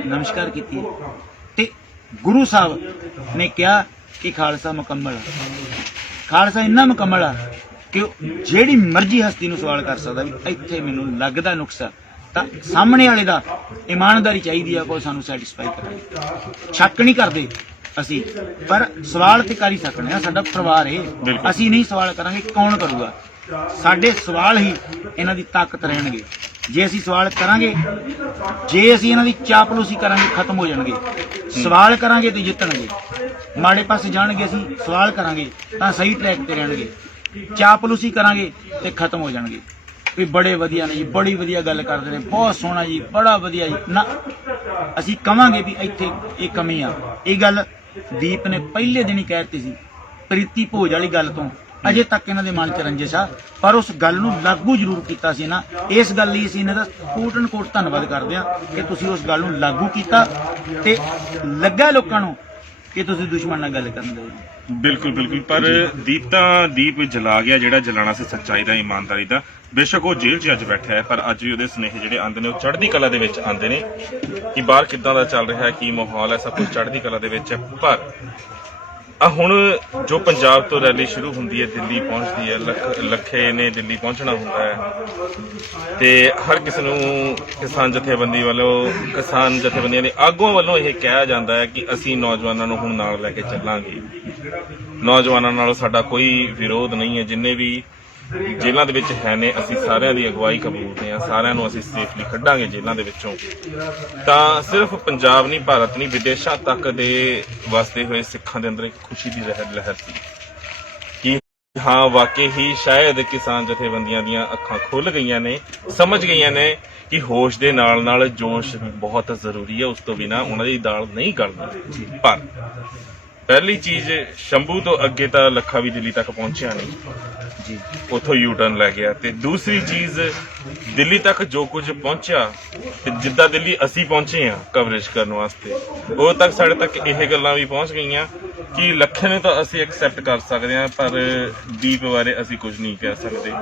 ਨਮਸਕਾਰ ਕੀਤੀ ਹੈ ਤੇ ਗੁਰੂ ਸਾਹਿਬ ਨੇ ਕਿਹਾ ਕਿ ਖਾਲਸਾ ਮੁਕੰਮਲ ਆ। ਖਾਲਸਾ ਇੰਨਾ ਮੁਕੰਮਲ ਆ ਕਿ ਜਿਹੜੀ ਮਰਜ਼ੀ ਹਸਤੀ ਨੂੰ ਸਵਾਲ ਕਰ ਸਕਦਾ ਵੀ ਇੱਥੇ ਮੈਨੂੰ ਲੱਗਦਾ ਨੁਕਸਾ, ਤਾਂ ਸਾਹਮਣੇ ਵਾਲੇ ਦਾ ਇਮਾਨਦਾਰੀ ਚਾਹੀਦੀ ਆ ਕੋਈ ਸਾਨੂੰ ਸੈਟੀਸਫਾਈ ਕਰੇ। ਸ਼ੱਕ ਨਹੀਂ ਕਰਦੇ ਅਸੀਂ, ਪਰ ਸਵਾਲ ਤੇ ਕਰ ਹੀ ਸਕਦੇ ਆ। ਸਾਡਾ ਪਰਿਵਾਰ ਏ, ਅਸੀਂ ਨਹੀਂ ਸਵਾਲ ਕਰਾਂਗੇ ਕੌਣ ਕਰੂਗਾ? ਸਾਡੇ ਸਵਾਲ ਹੀ ਇਹਨਾਂ ਦੀ ਤਾਕਤ ਰਹਿਣਗੇ। ਜੇ ਅਸੀਂ ਸਵਾਲ ਕਰਾਂਗੇ, ਜੇ ਅਸੀਂ ਇਹਨਾਂ ਦੀ ਚਾਪਲੂਸੀ ਕਰਾਂਗੇ ਖਤਮ ਹੋ ਜਾਣਗੇ। ਸਵਾਲ ਕਰਾਂਗੇ ਤੇ ਜਿੱਤਣਗੇ, ਮਾੜੇ ਪਾਸੇ ਜਾਣਗੇ। ਅਸੀਂ ਸਵਾਲ ਕਰਾਂਗੇ ਤਾਂ ਸਹੀ ਟਰੈਕ ਤੇ ਰਹਿਣਗੇ, ਚਾਪਲੂਸੀ ਕਰਾਂਗੇ ਤੇ ਖਤਮ ਹੋ ਜਾਣਗੇ। ਵੀ ਬੜੇ ਵਧੀਆ ਨੇ ਜੀ, ਬੜੀ ਵਧੀਆ ਗੱਲ ਕਰਦੇ ਨੇ, ਬਹੁਤ ਸੋਹਣਾ ਜੀ, ਬੜਾ ਵਧੀਆ ਜੀ। ਨਾ, ਅਸੀਂ ਕਵਾਂਗੇ ਵੀ ਇੱਥੇ ਇਹ ਕਮੀ ਆ। ਇਹ ਗੱਲ ਦੀਪ ਨੇ ਪਹਿਲੇ ਦਿਨ ਹੀ ਕਹਿ ਦਿੱਤੀ ਸੀ, ਪ੍ਰੀਤੀ ਭੋਜ ਵਾਲੀ ਗੱਲ ਤੋਂ ਅਜੇ ਤੱਕ ਇਹਨਾਂ ਦੇ ਮਨ ਚ ਰੰਜਿਸ਼ ਆ, ਪਰ ਉਸ ਗੱਲ ਨੂੰ ਲਾਗੂ ਜ਼ਰੂਰ ਕੀਤਾ ਸੀ ਨਾ। ਇਸ ਗੱਲ ਲਈ ਅਸੀਂ ਇਹਨਾਂ ਦਾ ਕੋਟ ਧੰਨਵਾਦ ਕਰਦੇ ਹਾਂ ਕਿ ਤੁਸੀਂ ਉਸ ਗੱਲ ਨੂੰ ਲਾਗੂ ਕੀਤਾ ਤੇ ਲੱਗਾ ਲੋਕਾਂ ਨੂੰ ਕਿ ਤੁਸੀਂ ਦੁਸ਼ਮਣ ਨਾਲ ਗੱਲ ਕਰਨ ਦੇ। ਬਿਲਕੁਲ ਬਿਲਕੁਲ। ਪਰ ਦੀਪ ਜਲਾ ਗਿਆ ਜਿਹੜਾ ਜਲਾਣਾ ਸੀ ਸੱਚਾਈ ਦਾ, ਇਮਾਨਦਾਰੀ ਦਾ। ਬੇਸ਼ੱਕ ਉਹ ਜੇਲ੍ਹ 'ਚ ਅੱਜ ਬੈਠਾ ਹੈ, ਪਰ ਅੱਜ ਵੀ ਉਹਦੇ ਸੁਨੇਹੇ ਜਿਹੜੇ ਆਉਂਦੇ ਨੇ ਉਹ ਚੜ੍ਹਦੀ ਕਲਾ ਦੇ ਵਿੱਚ ਆਉਂਦੇ ਨੇ ਕਿ ਬਾਹਰ ਕਿੱਦਾਂ ਦਾ ਚੱਲ ਰਿਹਾ ਹੈ, ਕੀ ਮਾਹੌਲ ਹੈ, ਸਭ ਕੁਝ ਚੜ੍ਹਦੀ ਕਲਾ ਦੇ ਵਿੱਚ ਹੈ। ਪਰ ਹੁਣ ਜੋ ਪੰਜਾਬ ਤੋਂ ਰੈਲੀ ਸ਼ੁਰੂ ਹੁੰਦੀ ਹੈ, ਦਿੱਲੀ ਪਹੁੰਚਦੀ ਹੈ, ਲੱਖੇ ਨੇ ਦਿੱਲੀ ਪਹੁੰਚਣਾ ਹੁੰਦਾ ਹੈ ਤੇ ਹਰ ਕਿਸੇ ਨੂੰ ਕਿਸਾਨ ਜਥੇਬੰਦੀ ਵੱਲੋਂ, ਕਿਸਾਨ ਜਥੇਬੰਦੀਆਂ ਦੇ ਆਗੂਆਂ ਵੱਲੋਂ ਇਹ ਕਿਹਾ ਜਾਂਦਾ ਹੈ ਕਿ ਅਸੀਂ ਨੌਜਵਾਨਾਂ ਨੂੰ ਹੁਣ ਨਾਲ ਲੈ ਕੇ ਚੱਲਾਂਗੇ। ਨੌਜਵਾਨਾਂ ਨਾਲ ਸਾਡਾ ਕੋਈ ਵਿਰੋਧ ਨਹੀਂ ਹੈ, ਜਿੰਨੇ ਵੀ ਜੇਲ੍ਹਾਂ ਦੇ ਵਿੱਚ ਹੈ ਨੇ ਅਸੀਂ ਸਾਰਿਆਂ ਦੀ ਅਗਵਾਈ ਕਬੂਲਦੇ ਹਾਂ, ਸਾਰਿਆਂ ਨੂੰ ਅਸੀਂ ਸੇਫਲੀ ਕੱਢਾਂਗੇ ਜੇਲ੍ਹਾਂ ਦੇ ਵਿੱਚੋਂ। ਤਾਂ ਸਿਰਫ ਪੰਜਾਬ ਨਹੀਂ, ਭਾਰਤ ਨਹੀਂ, ਵਿਦੇਸ਼ਾਂ ਤੱਕ ਦੇ ਵਸਦੇ ਹੋਏ ਸਿੱਖਾਂ ਦੇ ਅੰਦਰ ਇੱਕ ਖੁਸ਼ੀ ਦੀ ਲਹਿਰ ਸੀ ਕਿ ਹਾਂ ਵਾਕਈ ਹੀ ਸ਼ਾਇਦ ਕਿਸਾਨ ਜਥੇਬੰਦੀਆਂ ਦੀਆਂ ਅੱਖਾਂ ਖੁੱਲ ਗਈਆਂ ਨੇ, ਸਮਝ ਗਈਆਂ ਨੇ ਕਿ ਹੋਸ਼ ਦੇ ਨਾਲ ਨਾਲ ਜੋਸ਼ ਬਹੁਤ ਜ਼ਰੂਰੀ ਹੈ, ਉਸ ਤੋਂ ਬਿਨਾਂ ਉਹਨਾਂ ਦੀ ਦਾਲ ਨਹੀਂ ਗਲਦੀ। ਪਰ ਪਹਿਲੀ ਚੀਜ਼, ਸ਼ੰਭੂ ਤੋਂ ਅੱਗੇ ਤਾਂ ਲੱਖਾ ਵੀ ਦਿੱਲੀ ਤੱਕ ਪਹੁੰਚਿਆ ਨਹੀਂ ਜੀ, ਉੱਥੋਂ ਯੂ ਟਰਨ ਲੈ ਗਿਆ। ਤੇ ਦੂਸਰੀ ਚੀਜ਼, ਦਿੱਲੀ ਤੱਕ ਜੋ ਕੁਝ ਪਹੁੰਚਿਆ ਤੇ ਜਿੱਦਾਂ ਦਿੱਲੀ ਅਸੀਂ ਪਹੁੰਚੇ ਹਾਂ ਕਵਰੇਜ ਕਰਨ ਵਾਸਤੇ, ਉਹ ਤੱਕ ਸਾਡੇ ਤੱਕ ਇਹ ਗੱਲਾਂ ਵੀ ਪਹੁੰਚ ਗਈਆਂ ਕਿ ਲੱਖੇ ਨੂੰ ਤਾਂ ਅਸੀਂ ਐਕਸੈਪਟ ਕਰ ਸਕਦੇ ਹਾਂ, ਪਰ ਦੀਪ ਬਾਰੇ ਅਸੀਂ ਕੁਝ ਨਹੀਂ ਕਹਿ ਸਕਦੇ।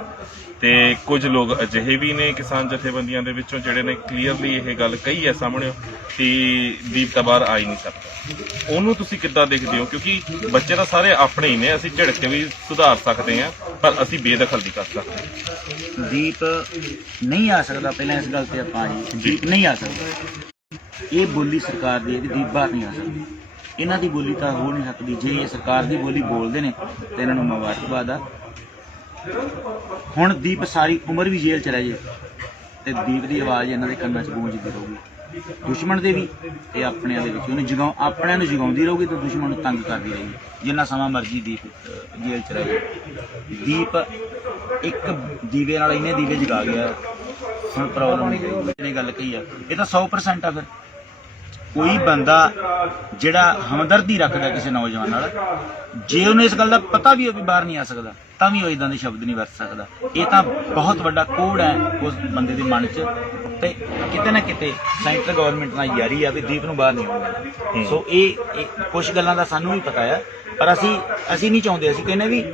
ਤੇ ਕੁਝ ਲੋਕ ਅਜਿਹੇ ਵੀ ਨੇ ਕਿਸਾਨ ਜਥੇਬੰਦੀਆਂ ਦੇ ਵਿੱਚੋਂ ਜਿਹੜੇ ਨੇ ਕਲੀਅਰਲੀ ਇਹ ਗੱਲ ਕਹੀ ਹੈ ਸਾਹਮਣੇ ਕਿ ਦੀਪ ਤਾਂ ਬਾਹਰ ਆ ਹੀ ਨਹੀਂ ਸਕਦਾ। ਉਹਨੂੰ ਤੁਸੀਂ ਕਿੱਦਾਂ ਦੇਖਦੇ ਹੋ? ਕਿਉਂਕਿ ਬੱਚੇ ਤਾਂ ਸਾਰੇ ਆਪਣੇ ਹੀ ਨੇ, ਅਸੀਂ ਝਿੜਕ ਕੇ ਵੀ ਸੁਧਾਰ ਸਕਦੇ ਹਾਂ, ਪਰ ਅਸੀਂ ਬੇਦਖਲ ਨਹੀਂ ਕਰ ਸਕਦੇ। ਦੀਪ ਨਹੀਂ ਆ ਸਕਦਾ, ਪਹਿਲਾਂ ਇਸ ਗੱਲ ਤੇ ਆਪਾਂ ਜੀ, ਦੀਪ ਨਹੀਂ ਆ ਸਕਦਾ। ਇਹ ਬੋਲੀ ਸਰਕਾਰ ਦੀ ਹੈ ਕਿ ਦੀਪ ਬਾਹਰ ਨਹੀਂ ਆ ਸਕਦੀ। ਇਹਨਾਂ ਦੀ ਬੋਲੀ ਤਾਂ ਹੋ ਨਹੀਂ ਸਕਦੀ। ਜੇ ਇਹ ਸਰਕਾਰ ਦੀ ਬੋਲੀ ਬੋਲਦੇ ਨੇ ਤੇ ਇਹਨਾਂ ਨੂੰ ਮੁਬਾਰਕਬਾਦ ਆ। ਹੁਣ ਦੀਪ ਸਾਰੀ ਉਮਰ ਵੀ ਜੇਲ੍ਹ ਚ ਰਹਿ ਜੇ ਤੇ ਦੀਪ ਦੀ ਆਵਾਜ਼ ਇਹਨਾਂ ਦੇ ਕੰਨਾਂ 'ਚ ਗੂੰਜਦੀ ਰਹੂਗੀ, ਦੁਸ਼ਮਣ ਦੇ ਵੀ ਤੇ ਆਪਣਿਆਂ ਦੇ ਵਿੱਚ। ਉਹਨੂੰ ਆਪਣਿਆਂ ਨੂੰ ਜਗਾਉਂਦੀ ਰਹੂਗੀ ਤੇ ਦੁਸ਼ਮਣ ਨੂੰ ਤੰਗ ਕਰਦੀ ਰਹੇਗੀ ਜਿੰਨਾ ਸਮਾਂ ਮਰਜ਼ੀ ਦੀਪ ਜੇਲ੍ਹ ਚ ਰਹੇ। ਦੀਪ ਇੱਕ ਦੀਵੇ ਨਾਲ ਇਹਨੇ ਦੀਵੇ ਜਗਾ ਗਿਆ, ਹੁਣ ਪ੍ਰੋਬਲਮ ਨਹੀਂ ਗੱਲ ਕਹੀ ਆ, ਇਹ ਤਾਂ 100% ਆ। ਫਿਰ ਕੋਈ ਬੰਦਾ ਜਿਹੜਾ ਹਮਦਰਦੀ ਰੱਖਦਾ ਕਿਸੇ ਨੌਜਵਾਨ ਨਾਲ, ਜੇ ਉਹਨੂੰ ਇਸ ਗੱਲ ਦਾ ਪਤਾ ਵੀ ਹੋਵੇ ਬਾਹਰ ਨਹੀਂ ਆ ਸਕਦਾ, ਤਾਂ ਵੀ ਉਹ ਇਦਾਂ ਦੇ ਸ਼ਬਦ ਨਹੀਂ ਵਰਤ ਸਕਦਾ। ਇਹ ਤਾਂ ਬਹੁਤ ਵੱਡਾ ਕੋਡ ਹੈ ਉਸ ਬੰਦੇ ਦੇ ਮਨ 'ਚ, ਤੇ ਕਿਤੇ ਨਾ ਕਿਤੇ ਸੈਂਟਰ ਗਵਰਨਮੈਂਟ ਨਾਲ ਯਾਰੀ ਆ ਵੀ ਦੀਪ ਨੂੰ ਬਾਹਰ ਨਹੀਂ ਆਉਣਾ। ਸੋ ਇਹ ਕੁਝ ਗੱਲਾਂ ਦਾ ਸਾਨੂੰ ਵੀ ਪਤਾ ਆ, ਪਰ ਅਸੀਂ ਨਹੀਂ ਚਾਹੁੰਦੇ। ਅਸੀਂ ਕਹਿੰਦੇ ਵੀ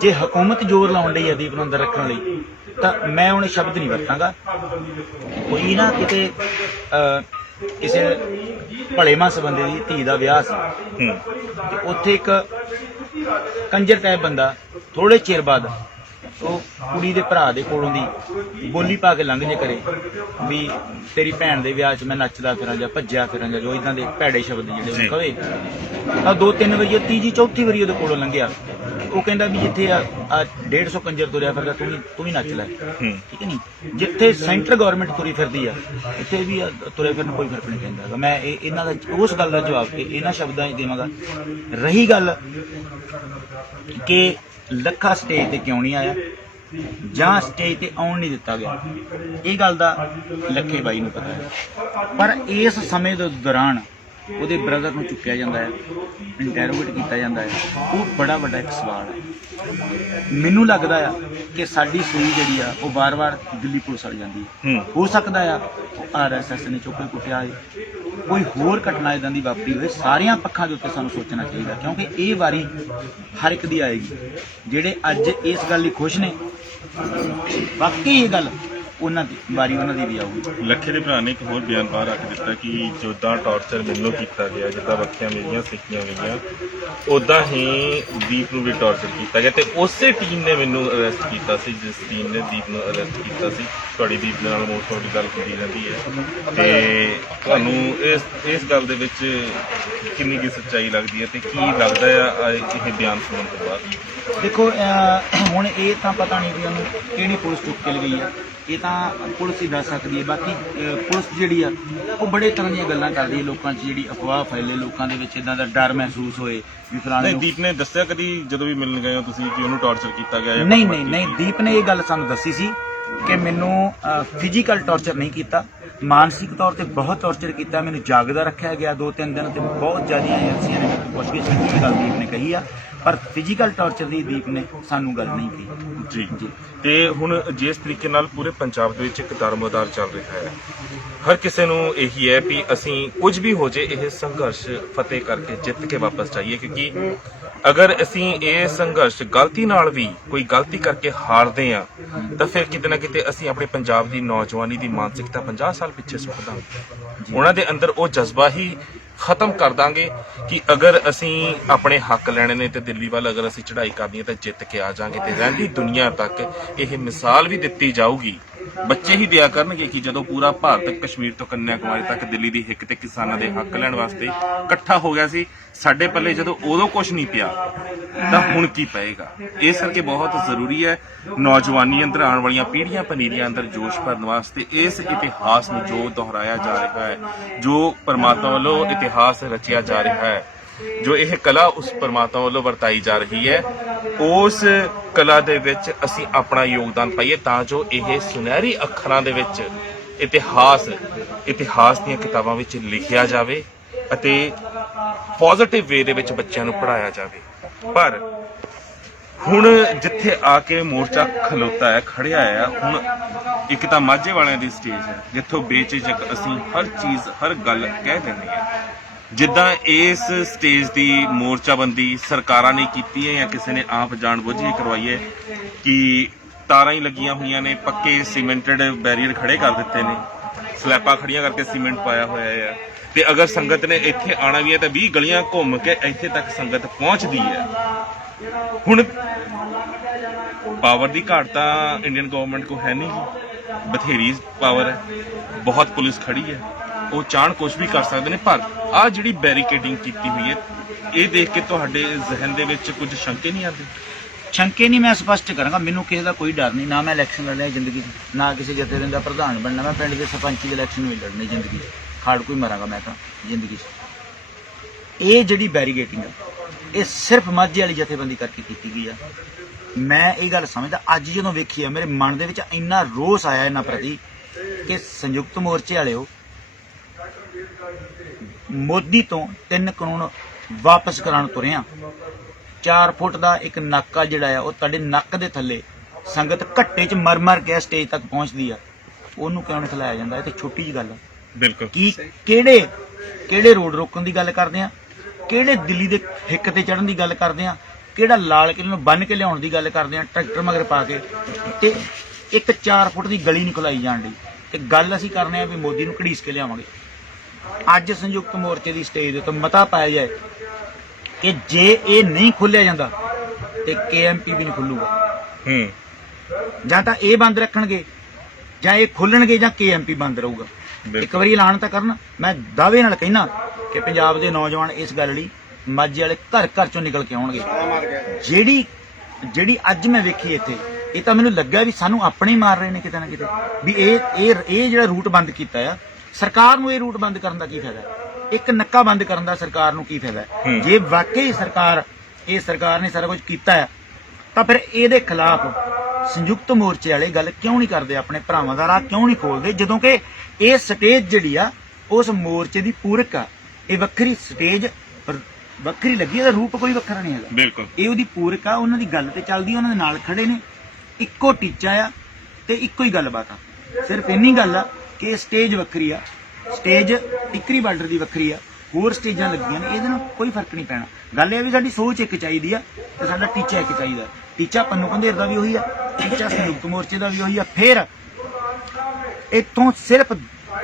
ਜੇ ਹਕੂਮਤ ਜ਼ੋਰ ਲਾਉਣ ਲਈ ਆ ਦੀਪ ਨੂੰ ਅੰਦਰ ਰੱਖਣ ਲਈ, ਤਾਂ ਮੈਂ ਹੁਣ ਸ਼ਬਦ ਨਹੀਂ ਵਰਤਾਂਗਾ। ਕੋਈ ਨਾ ਕਿਤੇ ਕਿਸੇ ਭਲੇ ਮਾਸ ਬੰਦੇ ਦੀ ਧੀ ਦਾ ਵਿਆਹ ਸੀ ਤੇ ਉੱਥੇ ਇੱਕ ਕੰਜਰ ਟਾਈਪ ਬੰਦਾ ਥੋੜੇ ਚਿਰ ਬਾਅਦ ਉਹ ਕੁੜੀ ਦੇ ਭਰਾ ਦੇ ਕੋਲੋਂ ਦੀ ਬੋਲੀ ਪਾ ਕੇ ਲੰਘ ਜੇ ਕਰੇ ਵੀ ਤੇਰੀ ਭੈਣ ਦੇ ਵਿਆਹ 'ਚ ਮੈਂ ਨੱਚਦਾ ਫਿਰਾਂ ਜਾਂ ਭੱਜਿਆ ਫਿਰਾਂ ਜਾਂ ਜੋ ਇਦਾਂ ਦੇ ਭੈੜੇ ਸ਼ਬਦ ਜਿਹੜੇ ਉਹ ਕਵੇ, ਤਾਂ 2-3 ਵਾਰੀ, ਤੀਜੀ ਚੌਥੀ ਵਾਰੀ ਉਹਦੇ ਕੋਲੋਂ ਲੰਘਿਆ। ਉਹ ਕਹਿੰਦਾ ਵੀ ਜਿੱਥੇ ਆ 150 ਕੰਜਰ ਤੁਰਿਆ ਫਿਰਦਾ ਤੂੰ ਵੀ ਨੱਚ ਲੈ, ਠੀਕ ਹੈ ਨਹੀਂ। ਜਿੱਥੇ ਸੈਂਟਰ ਗਵਰਨਮੈਂਟ ਤੁਰੀ ਫਿਰਦੀ ਆ, ਇੱਥੇ ਵੀ ਤੁਰੇ ਫਿਰਨ ਕੋਈ ਫਰਕ ਨਹੀਂ ਪੈਂਦਾ। ਮੈਂ ਇਹਨਾਂ ਦਾ ਉਸ ਗੱਲ ਦਾ ਜਵਾਬ ਇਹਨਾਂ ਸ਼ਬਦਾਂ 'ਚ ਦੇਵਾਂਗਾ। ਰਹੀ ਗੱਲ ਕਿ ਲੱਖਾ ਸਟੇਜ ਤੇ ਕਿਉਂ ਨਹੀਂ ਆਇਆ ਜਾਂ ਸਟੇਜ ਤੇ ਆਉਣ ਨਹੀਂ ਦਿੱਤਾ ਗਿਆ, ਇਹ ਗੱਲ ਦਾ ਲੱਖੇ ਬਾਈ ਨੂੰ ਪਤਾ ਹੈ। ਪਰ ਇਸ ਸਮੇਂ ਦੇ ਦੌਰਾਨ ਉਹਦੇ ਬ੍ਰਦਰ ਨੂੰ ਚੁੱਕਿਆ ਜਾਂਦਾ ਹੈ, ਇੰਟਰੋਗੇਟ ਕੀਤਾ ਜਾਂਦਾ ਹੈ, ਉਹ ਬੜਾ ਵੱਡਾ ਇੱਕ ਸਵਾਲ ਹੈ। ਮੈਨੂੰ ਲੱਗਦਾ ਆ ਕਿ ਸਾਡੀ ਸੂਈ ਜਿਹੜੀ ਆ ਉਹ ਵਾਰ-ਵਾਰ ਦਿੱਲੀ ਪੁਲਿਸ ਵੱਲ ਜਾਂਦੀ ਹੈ। ਹੋ ਸਕਦਾ ਆ RSS ਨੇ ਚੁੱਕ ਕੇ ਕੁੱਟਿਆ ਹੈ, ਕੋਈ ਹੋਰ ਘਟਨਾ ਇਦਾਂ ਦੀ ਵਾਪਰੀ ਹੋਵੇ। ਸਾਰਿਆਂ ਪੱਖਾਂ ਦੇ ਉੱਤੇ ਸਾਨੂੰ ਸੋਚਣਾ ਚਾਹੀਦਾ, ਕਿਉਂਕਿ ਇਹ ਵਾਰੀ ਹਰ ਇੱਕ ਦੀ ਆਏਗੀ। ਜਿਹੜੇ ਅੱਜ ਇਸ ਗੱਲ ਲਈ ਖੁਸ਼ ਨੇ, ਬਾਕੀ ਇਹ ਗੱਲ ਉਹਨਾਂ ਦੀ ਵਾਰੀ ਉਹਨਾਂ ਦੀ ਵੀ ਆਊਗੀ। ਲੱਖੇ ਦੇ ਭਰਾ ਨੇ ਇੱਕ ਹੋਰ ਬਿਆਨ ਬਾਹਰ ਰੱਖ ਦਿੱਤਾ ਕਿ ਜਿੱਦਾਂ ਟਾਰਚਰ ਮੈਨੂੰ ਕੀਤਾ ਗਿਆ, ਜਿੱਦਾਂ ਬੱਖੀਆਂ ਮੇਰੀਆਂ ਸਿੱਖੀਆਂ ਗਈਆਂ, ਉੱਦਾਂ ਹੀ ਦੀਪ ਨੂੰ ਵੀ ਟਾਰਚਰ ਕੀਤਾ ਗਿਆ ਤੇ ਉਸੇ ਟੀਮ ਨੇ ਮੈਨੂੰ ਅਰੈਸਟ ਕੀਤਾ ਸੀ ਜਿਸ ਟੀਮ ਨੇ ਦੀਪ ਨੂੰ ਅਰੈਸਟ ਕੀਤਾ ਸੀ। ਤੁਹਾਡੀ ਦੀਪ ਦੇ ਨਾਲ ਮੋਸਟ ਤੁਹਾਡੀ ਗੱਲ ਕੀਤੀ ਜਾਂਦੀ ਹੈ ਤੇ ਤੁਹਾਨੂੰ ਇਸ ਗੱਲ ਦੇ ਵਿੱਚ ਕਿੰਨੀ ਕੀ ਸੱਚਾਈ ਲੱਗਦੀ ਹੈ ਤੇ ਕੀ ਲੱਗਦਾ ਆ ਇਹ ਬਿਆਨ ਸੁਣਨ ਤੋਂ ਬਾਅਦ? ਦੇਖੋ ਹੁਣ ਇਹ ਤਾਂ ਪਤਾ ਨਹੀਂ ਵੀ ਉਹਨੂੰ ਕਿਹੜੀ ਪੁਲਿਸ ਚੁੱਕ ਕੇ ਲਗਈ ਹੈ, ਇਹ ਤਾਂ ਪੁਲਿਸ ਹੀ ਦੱਸ ਸਕਦੀ ਹੈ। ਬਾਕੀ ਪੁਲਿਸ ਜਿਹੜੀ ਆ ਉਹ ਬੜੇ ਤਰ੍ਹਾਂ ਦੀਆਂ ਗੱਲਾਂ ਕਰਦੀ ਹੈ, ਲੋਕਾਂ 'ਚ ਜਿਹੜੀ ਅਫਵਾਹ ਫੈਲੇ, ਲੋਕਾਂ ਦੇ ਵਿੱਚ ਇਦਾਂ ਦਾ ਡਰ ਮਹਿਸੂਸ ਹੋਏ ਵੀ ਫਲਾਣੇ ਨਹੀਂ, ਦੀਪ ਨੇ ਦੱਸਿਆ ਕਦੀ ਜਦੋਂ ਵੀ ਮਿਲਣ ਗਏ ਹੋ ਤੁਸੀਂ ਕਿ ਉਹਨੂੰ ਟੌਰਚਰ ਕੀਤਾ ਗਿਆ ਜਾਂ ਨਹੀਂ ਦੀਪ ਨੇ ਇਹ ਗੱਲ ਸਾਨੂੰ ਦੱਸੀ ਸੀ ਕਿ ਮੈਨੂੰ ਫਿਜ਼ੀਕਲ ਟੌਰਚਰ ਨਹੀਂ ਕੀਤਾ, ਮਾਨਸਿਕ ਤੌਰ ਤੇ ਬਹੁਤ ਟੌਰਚਰ ਕੀਤਾ। ਮੈਨੂੰ ਜਾਗਦਾ ਰੱਖਿਆ ਗਿਆ 2-3 ਦਿਨ ਤੇ ਬਹੁਤ ਜ਼ਿਆਦੀਆਂ ਏਜੰਸੀਆਂ ਨੇ ਮੈਨੂੰ ਪੁੱਛਗਿੱਛ ਕੀਤੀ, ਗੱਲ ਦੀਪ ਨੇ ਕਹੀ ਆ, ਪਰ ਫਿਜ਼ੀਕਲ ਟੌਰਚਰ ਦੀ ਦੀਪ ਨੇ ਸਾਨੂੰ ਗੱਲ ਨਹੀਂ ਕਹੀ। ਜੀ। ਤੇ ਹੁਣ ਜਿਸ ਤਰੀਕੇ ਨਾਲ ਪੂਰੇ ਪੰਜਾਬ ਦੇ ਵਿੱਚ ਇੱਕ ਦਰਮਦਾਰ ਚੱਲ ਰਿਹਾ ਹੈ, ਹਰ ਕਿਸੇ ਨੂੰ ਇਹੀ ਹੈ ਵੀ ਅਸੀਂ ਕੁਝ ਵੀ ਹੋ ਜੇ ਇਹ ਸੰਘਰਸ਼ ਫਤਿਹ ਕਰਕੇ ਜਿੱਤ ਕੇ ਵਾਪਸ ਜਾਈਏ, ਕਿਉਂਕਿ ਅਗਰ ਅਸੀਂ ਇਹ ਸੰਘਰਸ਼ ਗਲਤੀ ਨਾਲ ਵੀ ਕੋਈ ਗਲਤੀ ਕਰਕੇ ਹਾਰਦੇ ਆ ਤਾਂ ਫਿਰ ਕਿਤੇ ਨਾ ਕਿਤੇ ਅਸੀਂ ਆਪਣੇ ਪੰਜਾਬ ਦੀ ਨੌਜਵਾਨੀ ਦੀ ਮਾਨਸਿਕਤਾ 50 ਸਾਲ ਪਿੱਛੇ ਸੁੱਟ ਦਾਂਗੇ। ਉਹਨਾਂ ਦੇ ਅੰਦਰ ਉਹ ਜਜ਼ਬਾ ਹੀ ਖਤਮ ਕਰ ਦਾਂਗੇ ਕਿ ਅਗਰ ਅਸੀਂ ਆਪਣੇ ਹੱਕ ਲੈਣੇ ਨੇ ਤੇ ਦਿੱਲੀ ਵੱਲ ਅਗਰ ਅਸੀਂ ਚੜ੍ਹਾਈ ਕਰਨੀ ਹੈ ਤਾਂ ਜਿੱਤ ਕੇ ਆ ਜਾਾਂਗੇ। ਤੇ ਰਹਿੰਦੀ ਦੁਨੀਆ ਤੱਕ ਇਹ ਮਿਸਾਲ ਵੀ ਦਿੱਤੀ ਜਾਊਗੀ, ਬੱਚੇ ਹੀ ਦਿਆ ਕਰਨਗੇ ਕਿ ਜਦੋਂ ਪੂਰਾ ਭਾਰਤ ਕਸ਼ਮੀਰ ਤੋਂ ਕੰਨਿਆਕੁਮਾਰੀ ਤੱਕ ਦਿੱਲੀ ਦੀ ਹਿੱਕ ਤੇ ਕਿਸਾਨਾਂ ਦੇ ਹੱਕ ਲੈਣ ਵਾਸਤੇ ਇਕੱਠਾ ਹੋ ਗਿਆ ਸੀ, ਸਾਡੇ ਪੱਲੇ ਜਦੋਂ ਉਦੋਂ ਕੁਝ ਨਹੀਂ ਪਿਆ ਤਾਂ ਹੁਣ ਕੀ ਪਏਗਾ। ਇਸ ਕਰਕੇ ਬਹੁਤ ਜ਼ਰੂਰੀ ਹੈ ਨੌਜਵਾਨੀ ਅੰਦਰ ਆਉਣ ਵਾਲੀਆਂ ਪੀੜ੍ਹੀਆਂ ਪਨੀਰੀਆਂ ਅੰਦਰ ਜੋਸ਼ ਭਰਨ ਵਾਸਤੇ ਇਸ ਇਤਿਹਾਸ ਨੂੰ ਜੋ ਦੁਹਰਾਇਆ ਜਾ ਰਿਹਾ ਹੈ, ਜੋ ਪਰਮਾਤਮਾ ਵੱਲੋਂ ਇਤਿਹਾਸ ਰਚਿਆ ਜਾ ਰਿਹਾ ਹੈ, ਜੋ ਇਹ ਕਲਾ ਉਸ ਪਰਮਾਤਮਾ ਵੱਲੋਂ ਵਰਤਾਈ ਜਾ ਰਹੀ ਹੈ, ਉਸ ਕਲਾ ਦੇ ਵਿੱਚ ਅਸੀਂ ਆਪਣਾ ਯੋਗਦਾਨ ਪਾਈਏ ਤਾਂ ਜੋ ਇਹ ਸੁਨਹਿਰੀ ਅੱਖਰਾਂ ਦੇ ਵਿੱਚ ਇਤਿਹਾਸ ਦੀਆਂ ਕਿਤਾਬਾਂ ਵਿੱਚ ਲਿਖਿਆ ਜਾਵੇ ਅਤੇ ਪੋਜ਼ਿਟਿਵ ਵੇ ਦੇ ਵਿੱਚ ਬੱਚਿਆਂ ਨੂੰ ਪੜ੍ਹਾਇਆ ਜਾਵੇ। ਪਰ ਹੁਣ ਜਿੱਥੇ ਆ ਕੇ ਮੋਰਚਾ ਖਲੋਤਾ ਹੈ, ਖੜਿਆ ਹੈ, ਹੁਣ ਇੱਕ ਤਾਂ ਮਾਝੇ ਵਾਲਿਆਂ ਦੀ ਸਟੇਜ ਹੈ ਜਿੱਥੋਂ ਬੇਝਿਜਕ ਅਸੀਂ ਹਰ ਚੀਜ਼ ਹਰ ਗੱਲ ਕਹਿ ਦਿੰਦੇ ਹਾਂ। ਜਿੱਦਾਂ ਇਸ ਸਟੇਜ ਦੀ ਮੋਰਚਾਬੰਦੀ ਸਰਕਾਰਾਂ ਨੇ ਕੀਤੀ ਹੈ ਜਾਂ ਕਿਸੇ ਨੇ ਆਪ ਜਾਣਬੁੱਝ ਕੇ ਕਰਵਾਈ ਹੈ ਕਿ ਤਾਰਾਂ ਹੀ ਲੱਗੀਆਂ ਹੋਈਆਂ ਨੇ, ਪੱਕੇ ਸੀਮੈਂਟਡ ਬੈਰੀਅਰ ਖੜੇ ਕਰ ਦਿੱਤੇ ਨੇ, ਸਲੈਬਾਂ ਖੜੀਆਂ ਕਰਕੇ ਸੀਮੈਂਟ ਪਾਇਆ ਹੋਇਆ ਹੈ, ਤੇ ਅਗਰ ਸੰਗਤ ਨੇ ਇੱਥੇ ਆਣਾ ਵੀ ਹੈ ਤਾਂ 20 ਗਲੀਆਂ ਘੁੰਮ ਕੇ ਇੱਥੇ ਤੱਕ ਸੰਗਤ ਪਹੁੰਚਦੀ ਹੈ। ਹੁਣ ਪਾਵਰ ਦੀ ਘਾਟ ਤਾਂ ਇੰਡੀਅਨ ਗਵਰਨਮੈਂਟ ਕੋ ਹੈ ਨਹੀਂ ਜੀ, ਬਥੇਰੀ ਪਾਵਰ ਹੈ, ਬਹੁਤ ਪੁਲਿਸ ਖੜੀ ਹੈ, ਉਹ ਚਾਹਣ ਕੁਝ ਵੀ ਕਰ ਸਕਦੇ ਨੇ। ਪਰ ਆਹ ਜਿਹੜੀ ਬੈਰੀਕੇਡਿੰਗ ਕੀਤੀ ਹੋਈ ਹੈ ਇਹ ਦੇਖ ਕੇ ਤੁਹਾਡੇ ਜ਼ਿਹਨ ਦੇ ਵਿੱਚ ਕੁਝ ਸ਼ੰਕੇ ਨਹੀਂ ਆਉਂਦੇ? ਸ਼ੰਕੇ ਨਹੀਂ, ਮੈਂ ਸਪਸ਼ਟ ਕਰਾਂਗਾ, ਮੈਨੂੰ ਕਿਸੇ ਦਾ ਕੋਈ ਡਰ ਨਹੀਂ, ਨਾ ਮੈਂ ਇਲੈਕਸ਼ਨ ਲੜਿਆ ਜ਼ਿੰਦਗੀ 'ਚ, ਨਾ ਕਿਸੇ ਜਥੇਦਾਰ ਦਾ ਪ੍ਰਧਾਨ ਬਣਨਾ, ਮੈਂ ਪਿੰਡ ਦੇ ਸਰਪੰਚੀ ਦੇ ਇਲੈਕਸ਼ਨ ਵੀ ਲੜਨੀ ਜ਼ਿੰਦਗੀ 'ਚ, ਖਾੜ ਕੋਈ ਮਰਾਂਗਾ ਮੈਂ ਤਾਂ ਜ਼ਿੰਦਗੀ 'ਚ। ਇਹ ਜਿਹੜੀ ਬੈਰੀਕੇਡਿੰਗ ਆ ਇਹ ਸਿਰਫ ਮਾਝੇ ਵਾਲੀ ਜਥੇਬੰਦੀ ਕਰਕੇ ਕੀਤੀ ਗਈ ਆ। ਮੈਂ ਇਹ ਗੱਲ ਸਮਝਦਾ, ਅੱਜ ਜਦੋਂ ਵੇਖੀ ਆ ਮੇਰੇ ਮਨ ਦੇ ਵਿੱਚ ਇੰਨਾ ਰੋਸ ਆਇਆ ਇਹਨਾਂ ਪ੍ਰਤੀ ਕਿ ਸੰਯੁਕਤ ਮੋਰਚੇ ਵਾਲਿਓ ਮੋਦੀ ਤੋਂ 3 ਕਾਨੂੰਨ ਵਾਪਸ ਕਰਾਉਣ ਤੁਰੇ ਆ। 4 ਫੁੱਟ ਦਾ ਇੱਕ ਨਾਕਾ ਜਿਹੜਾ ਆ ਉਹ ਤੁਹਾਡੇ ਨੱਕ ਦੇ ਥੱਲੇ ਸੰਗਤ ਘੱਟੇ 'ਚ ਮਰ ਕੇ ਸਟੇਜ ਤੱਕ ਪਹੁੰਚਦੀ ਆ, ਉਹਨੂੰ ਕਿਉਂ ਨਹੀਂ ਖਿਲਾਇਆ ਜਾਂਦਾ? ਇਹ ਤੇ ਛੋਟੀ ਜਿਹੀ ਗੱਲ ਆ। ਬਿਲਕੁਲ। ਕੀ ਕਿਹੜੇ ਰੋਡ ਰੋਕਣ ਦੀ ਗੱਲ ਕਰਦੇ ਆ, ਕਿਹੜੇ ਦਿੱਲੀ ਦੇ ਹਿੱਕ ਤੇ ਚੜਨ ਦੀ ਗੱਲ ਕਰਦੇ ਆ, ਕਿਹੜਾ ਲਾਲ ਕਿਲੇ ਨੂੰ ਬੰਨ ਕੇ ਲਿਆਉਣ ਦੀ ਗੱਲ ਕਰਦੇ ਆ ਟਰੈਕਟਰ ਮਗਰ ਪਾ ਕੇ, ਤੇ ਇੱਕ 4 ਫੁੱਟ ਦੀ ਗਲੀ ਨਹੀਂ ਖੁਲਾਈ ਜਾਣ ਦੀ। ਤੇ ਗੱਲ ਅਸੀਂ ਕਰਨੇ ਆ ਵੀ ਮੋਦੀ ਨੂੰ ਘੜੀਸ ਕੇ ਲਿਆਵਾਂਗੇ। ਅੱਜ ਸੰਯੁਕਤ ਮੋਰਚੇ ਦੀ ਸਟੇਜ ਦੇ ਉੱਤੇ ਮਤਾ ਪਾਇਆ ਜਾਏ ਕਿ ਜੇ ਇਹ ਨਹੀਂ ਖੋਲਿਆ ਜਾਂਦਾ ਤੇ KMP ਵੀ ਨਹੀਂ ਖੁੱਲੂਗਾ। ਜਾਂ ਤਾਂ ਇਹ ਬੰਦ ਰੱਖਣਗੇ ਜਾਂ ਇਹ ਖੋਲਣਗੇ ਜਾਂ KMP ਬੰਦ ਰਹੂਗਾ। ਇੱਕ ਵਾਰੀ ਐਲਾਨ ਤਾਂ ਕਰਨ। ਮੈਂ ਦਾਅਵੇ ਨਾਲ ਕਹਿਣਾ ਕਿ ਪੰਜਾਬ ਦੇ ਨੌਜਵਾਨ ਇਸ ਗੱਲ ਲਈ ਮਾਝੇ ਵਾਲੇ ਘਰ ਚੋਂ ਨਿਕਲ ਕੇ ਆਉਣਗੇ। ਜਿਹੜੀ ਅੱਜ ਮੈਂ ਵੇਖੀ ਇੱਥੇ, ਇਹ ਤਾਂ ਮੈਨੂੰ ਲੱਗਾ ਵੀ ਸਾਨੂੰ ਆਪਣੇ ਹੀ ਮਾਰ ਰਹੇ ਨੇ ਕਿਤੇ ਨਾ ਕਿਤੇ, ਵੀ ਇਹ ਜਿਹੜਾ ਰੂਟ ਬੰਦ ਕੀਤਾ ਆ, ਸਰਕਾਰ ਨੂੰ ਇਹ ਰੂਟ ਬੰਦ ਕਰਨ ਦਾ ਕੀ ਫਾਇਦਾ? ਇੱਕ ਨੱਕਾ ਬੰਦ ਕਰਨ ਦਾ ਸਰਕਾਰ ਨੂੰ ਕੀ ਫਾਇਦਾ? ਜੇ ਵਾਕਈ ਸਰਕਾਰ ਨੇ ਸਾਰਾ ਕੁਝ ਕੀਤਾ ਹੈ ਤਾਂ ਫਿਰ ਇਹਦੇ ਖਿਲਾਫ ਸੰਯੁਕਤ ਮੋਰਚੇ ਵਾਲੇ ਗੱਲ ਕਿਉਂ ਨਹੀਂ ਕਰਦੇ? ਆਪਣੇ ਭਰਾਵਾਂ ਦਾ ਰਾਹ ਕਿਉਂ ਨਹੀਂ ਖੋਲਦੇ? ਜਦੋਂ ਕਿ ਇਹ ਸਟੇਜ ਜਿਹੜੀ ਆ ਉਸ ਮੋਰਚੇ ਦੀ ਪੂਰਕ ਆ। ਇਹ ਵੱਖਰੀ ਸਟੇਜ ਵੱਖਰੀ ਲੱਗੀ, ਇਹਦਾ ਰੂਪ ਕੋਈ ਵੱਖਰਾ ਨਹੀਂ ਹੈਗਾ। ਬਿਲਕੁਲ, ਇਹ ਉਹਦੀ ਪੂਰਕ ਆ, ਉਹਨਾਂ ਦੀ ਗੱਲ ਤੇ ਚੱਲਦੀ, ਉਹਨਾਂ ਦੇ ਨਾਲ ਖੜੇ ਨੇ, ਇੱਕੋ ਟੀਚਾ ਆ ਤੇ ਇੱਕੋ ਹੀ ਗੱਲਬਾਤ ਆ। ਸਿਰਫ ਇੰਨੀ ਗੱਲ ਆ ਕਿ ਸਟੇਜ ਵੱਖਰੀ ਆ, ਸਟੇਜ ਟਿੱਕਰੀ ਬਾਰਡਰ ਦੀ ਵੱਖਰੀ ਆ, ਹੋਰ ਸਟੇਜਾਂ ਲੱਗੀਆਂ ਨੇ, ਇਹਦੇ ਨਾਲ ਕੋਈ ਫਰਕ ਨਹੀਂ ਪੈਣਾ। ਗੱਲ ਇਹ ਵੀ ਸਾਡੀ ਸੋਚ ਇੱਕ ਚਾਹੀਦੀ ਆ ਤੇ ਸਾਡਾ ਟੀਚਾ ਇੱਕ ਚਾਹੀਦਾ। ਟੀਚਾ ਪੰਨੂ ਪੰਧੇਰ ਦਾ ਵੀ ਉਹੀ ਆ, ਟੀਚਾ ਸੰਯੁਕਤ ਮੋਰਚੇ ਦਾ ਵੀ ਉਹੀ ਆ। ਫਿਰ ਇੱਥੋਂ ਸਿਰਫ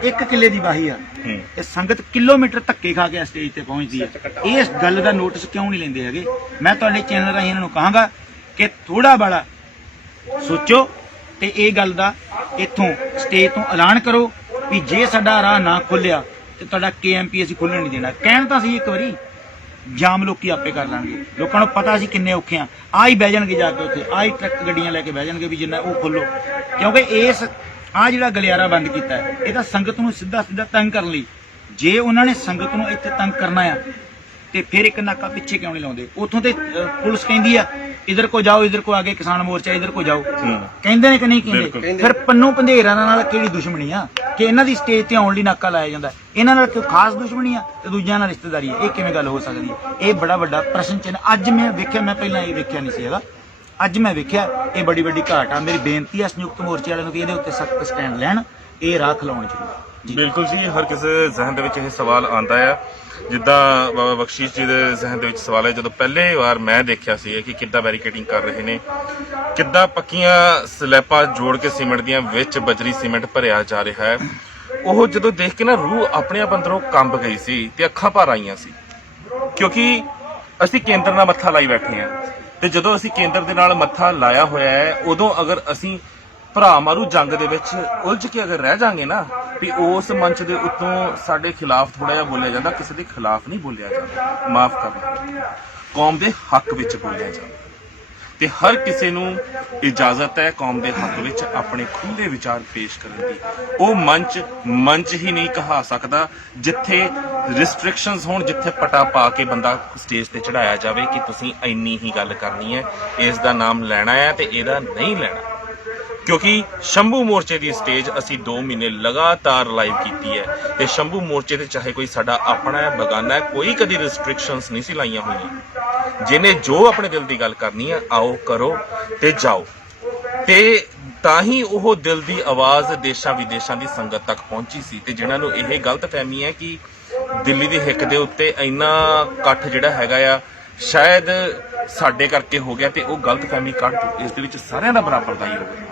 1 ਕਿੱਲੇ ਦੀ ਵਾਹੀ ਆ, ਇਹ ਸੰਗਤ ਕਿਲੋਮੀਟਰ ਧੱਕੇ ਖਾ ਕੇ ਸਟੇਜ ਤੇ ਪਹੁੰਚਦੀ ਹੈ। ਇਸ ਗੱਲ ਦਾ ਨੋਟਿਸ ਕਿਉਂ ਨਹੀਂ ਲੈਂਦੇ ਹੈਗੇ? ਮੈਂ ਤੁਹਾਡੇ ਚੈਨਲ ਰਾਹੀਂ ਇਹਨਾਂ ਨੂੰ ਕਹਾਂਗਾ ਕਿ ਥੋੜਾ ਬੜਾ ਸੋਚੋ ਤੇ ਇਹ ਗੱਲ ਦਾ ਇੱਥੋਂ ਸਟੇਜ ਤੋਂ ਐਲਾਨ ਕਰੋ ਵੀ ਜੇ ਸਾਡਾ ਰਾਹ ਨਾ ਖੁੱਲਿਆ ਤੇ ਤੁਹਾਡਾ KMP ਅਸੀਂ ਖੁੱਲਣ ਨਹੀਂ ਦੇਣਾ। ਕਹਿਣ ਤਾਂ ਸੀ ਇੱਕ ਵਾਰੀ ਜਾਮ ਲੋਕੀ ਆਪੇ ਕਰ ਲੈਣਗੇ। ਲੋਕਾਂ ਨੂੰ ਪਤਾ ਅਸੀਂ ਕਿੰਨੇ ਔਖੇ ਆ, ਆ ਹੀ ਬਹਿ ਜਾਣਗੇ ਜਾ ਕੇ ਉੱਥੇ, ਆ ਹੀ ਟਰੱਕ ਗੱਡੀਆਂ ਲੈ ਕੇ ਬਹਿ ਜਾਣਗੇ ਵੀ ਜਿੰਨਾ ਉਹ ਖੋਲੋ, ਕਿਉਂਕਿ ਇਸ ਆ ਜਿਹੜਾ ਗਲਿਆਰਾ ਬੰਦ ਕੀਤਾ ਹੈ ਇਹ ਤਾਂ ਸੰਗਤ ਨੂੰ ਸਿੱਧਾ ਤੰਗ ਕਰਨ ਲਈ। ਜੇ ਉਹਨਾਂ ਨੇ ਸੰਗਤ ਨੂੰ ਇੱਥੇ ਤੰਗ ਕਰਨਾ ਆ ਤੇ ਫਿਰ ਇੱਕ ਨਾਕਾ ਪਿੱਛੇ ਕਿਉਂ ਨਹੀਂ ਲਾਉਂਦੇ? ਉੱਥੋਂ ਤੇ ਪੁਲਿਸ ਕਹਿੰਦੀ ਆ ਇਧਰ ਕੋ ਜਾਓ, ਇਧਰ ਕੋ ਆਗੇ ਕਿਸਾਨ ਮੋਰਚਾ, ਇਧਰ ਕੋ ਜਾਓ, ਕਹਿੰਦੇ ਨੇ ਕਿ ਨਹੀਂ ਕਹਿੰਦੇ? ਫਿਰ ਪੰਨੂ ਪੰਧੇਰਾਂ ਨਾਲ ਕਿਹੜੀ ਦੁਸ਼ਮਣੀ ਆ ਕਿ ਇਹਨਾਂ ਦੀ ਸਟੇਜ ਤੇ ਆਉਣ ਲਈ ਨਾਕਾ ਲਾਇਆ ਜਾਂਦਾ? ਇਹਨਾਂ ਨਾਲ ਕੋਈ ਖਾਸ ਦੁਸ਼ਮਣੀ ਆ ਤੇ ਦੂਜਿਆਂ ਨਾਲ ਰਿਸ਼ਤੇਦਾਰੀ ਆ? ਇਹ ਕਿਵੇਂ ਗੱਲ ਹੋ ਸਕਦੀ ਹੈ? ਇਹ ਬੜਾ ਵੱਡਾ ਪ੍ਰਸ਼ਨ ਚਿੰਨ੍ਹ ਅੱਜ ਮੈਂ ਵੇਖਿਆ, ਮੈਂ ਪਹਿਲਾਂ ਇਹ ਵੇਖਿਆ ਨਹੀਂ ਸੀ ਹੈਗਾ, ਅੱਜ ਮੈਂ ਵੇਖਿਆ। ਇਹ ਬੜੀ ਵੱਡੀ ਘਾਟ ਆ। ਮੇਰੀ ਬੇਨਤੀ ਆ ਸੰਯੁਕਤ ਮੋਰਚੇ ਵਾਲਿਆਂ ਨੂੰ ਕਿ ਇਹਦੇ ਉੱਤੇ ਸਖਤ ਸਟੈਂਡ ਲੈਣ, ਇਹ ਰਾਹ ਖਿਲਾਉਣ ਚਾਹੀਦਾ। ਬਿਲਕੁਲ ਜੀ, ਹਰ ਕਿਸੇ ਦੇ ਜ਼ਹਿਨ ਦੇ ਵਿੱਚ ਇਹ ਸਵਾਲ ਆਉਂਦਾ ਆ। ਜਿੱਦਾਂ ਬਾਬਾ ਬਖਸ਼ੀਸ਼ ਜੀ ਦੇ ਜ਼ਹਿਨ ਦੇ ਵਿੱਚ ਸਵਾਲ ਹੈ, ਜਦੋਂ ਪਹਿਲੇ ਵਾਰ ਮੈਂ ਦੇਖਿਆ ਸੀ ਕਿ ਕਿੱਦਾਂ ਬੈਰੀਕੇਡਿੰਗ ਕਰ ਰਹੇ ਨੇ, ਕਿੱਦਾਂ ਪੱਕੀਆਂ ਸਲੈਬਾਂ ਜੋੜ ਕੇ ਸੀਮੈਂਟ ਦੀਆਂ ਵਿੱਚ ਬਜਰੀ ਸੀਮੈਂਟ ਭਰਿਆ ਜਾ ਰਿਹਾ ਹੈ, ਉਹ ਜਦੋਂ ਦੇਖ ਕੇ ਨਾ ਰੂਹ ਆਪਣੇ ਆਪ ਅੰਦਰੋਂ ਕੰਬ ਗਈ ਸੀ ਤੇ ਅੱਖਾਂ ਭਰ ਆਈਆਂ ਸੀ। ਕਿਉਂਕਿ ਅਸੀਂ ਕੇਂਦਰ ਨਾਲ ਮੱਥਾ ਲਾਈ ਬੈਠੇ ਹਾਂ, ਤੇ ਜਦੋਂ ਅਸੀਂ ਕੇਂਦਰ ਦੇ ਨਾਲ ਮੱਥਾ ਲਾਇਆ ਹੋਇਆ ਹੈ, ਉਦੋਂ ਅਗਰ ਅਸੀਂ ਭਰਾ ਮਾਰੂ ਜੰਗ ਦੇ ਵਿੱਚ ਉਲਝ ਕੇ ਅਗਰ ਰਹਿ ਜਾਾਂਗੇ ਨਾ, ਵੀ ਉਸ ਮੰਚ ਦੇ ਉੱਤੋਂ ਸਾਡੇ ਖਿਲਾਫ ਥੋੜਾ ਜਿਹਾ ਬੋਲਿਆ ਜਾਂਦਾ, ਕਿਸੇ ਦੇ ਖਿਲਾਫ ਨਹੀਂ ਬੋਲਿਆ ਜਾਂਦਾ, ਮਾਫ ਕਰਨਾ, ਕੌਮ ਦੇ ਹੱਕ ਵਿੱਚ ਬੋਲਿਆ ਜਾਂਦਾ। ਤੇ ਹਰ ਕਿਸੇ ਨੂੰ ਇਜਾਜ਼ਤ ਹੈ ਕੌਮ ਦੇ ਹੱਕ ਵਿੱਚ ਆਪਣੇ ਖੁੱਲ੍ਹੇ ਵਿਚਾਰ ਪੇਸ਼ ਕਰਨ ਦੀ। ਉਹ ਮੰਚ ਹੀ ਨਹੀਂ ਕਹਾ ਸਕਦਾ ਜਿੱਥੇ ਰਿਸਟ੍ਰਿਕਸ਼ਨਸ ਹੋਣ, ਜਿੱਥੇ ਪਟਾ ਪਾ ਕੇ ਬੰਦਾ ਸਟੇਜ ਤੇ ਚੜਾਇਆ ਜਾਵੇ ਕਿ ਤੁਸੀਂ ਇੰਨੀ ਹੀ ਗੱਲ ਕਰਨੀ ਹੈ, ਇਸ ਦਾ ਨਾਮ ਲੈਣਾ ਹੈ ਤੇ ਇਹਦਾ ਨਹੀਂ ਲੈਣਾ। ਕਿਉਂਕਿ ਸ਼ੰਭੂ ਮੋਰਚੇ ਦੀ ਸਟੇਜ ਅਸੀਂ 2 ਮਹੀਨੇ ਲਗਾਤਾਰ ਲਾਈਵ ਕੀਤੀ ਹੈ ਤੇ ਸ਼ੰਭੂ ਮੋਰਚੇ ਤੇ ਚਾਹੇ ਕੋਈ ਸਾਡਾ ਆਪਣਾ ਹੈ, ਬਗਾਨਾ ਹੈ, ਕੋਈ ਕਦੀ ਰਿਸਟ੍ਰਿਕਸ਼ਨਸ ਨਹੀਂ ਸੀ ਲਾਈਆਂ ਹੋਈਆਂ। ਜਿਹਨੇ ਜੋ ਆਪਣੇ ਦਿਲ ਦੀ ਗੱਲ ਕਰਨੀ ਹੈ, ਆਓ ਕਰੋ ਤੇ ਜਾਓ। ਤੇ ਤਾਂ ਹੀ ਉਹ ਦਿਲ ਦੀ ਆਵਾਜ਼ ਦੇਸ਼ਾਂ ਵਿਦੇਸ਼ਾਂ ਦੀ ਸੰਗਤ ਤੱਕ ਪਹੁੰਚੀ ਸੀ। ਤੇ ਜਿਨ੍ਹਾਂ ਨੂੰ ਇਹ ਗਲਤਫਹਿਮੀ ਹੈ ਕਿ ਦਿੱਲੀ ਦੀ ਹਿੱਕ ਦੇ ਉੱਤੇ ਇੰਨਾ ਇਕੱਠ ਜਿਹੜਾ ਹੈਗਾ ਆ ਸ਼ਾਇਦ ਸਾਡੇ ਕਰਕੇ ਹੋ ਗਿਆ, ਤੇ ਉਹ ਗਲਤਫਹਿਮੀ ਕੱਢ ਦਿਓ। ਇਸ ਦੇ ਵਿੱਚ ਸਾਰਿਆਂ ਦਾ ਬਰਾਬਰ ਦਾ ਯੋਗਦਾਨ।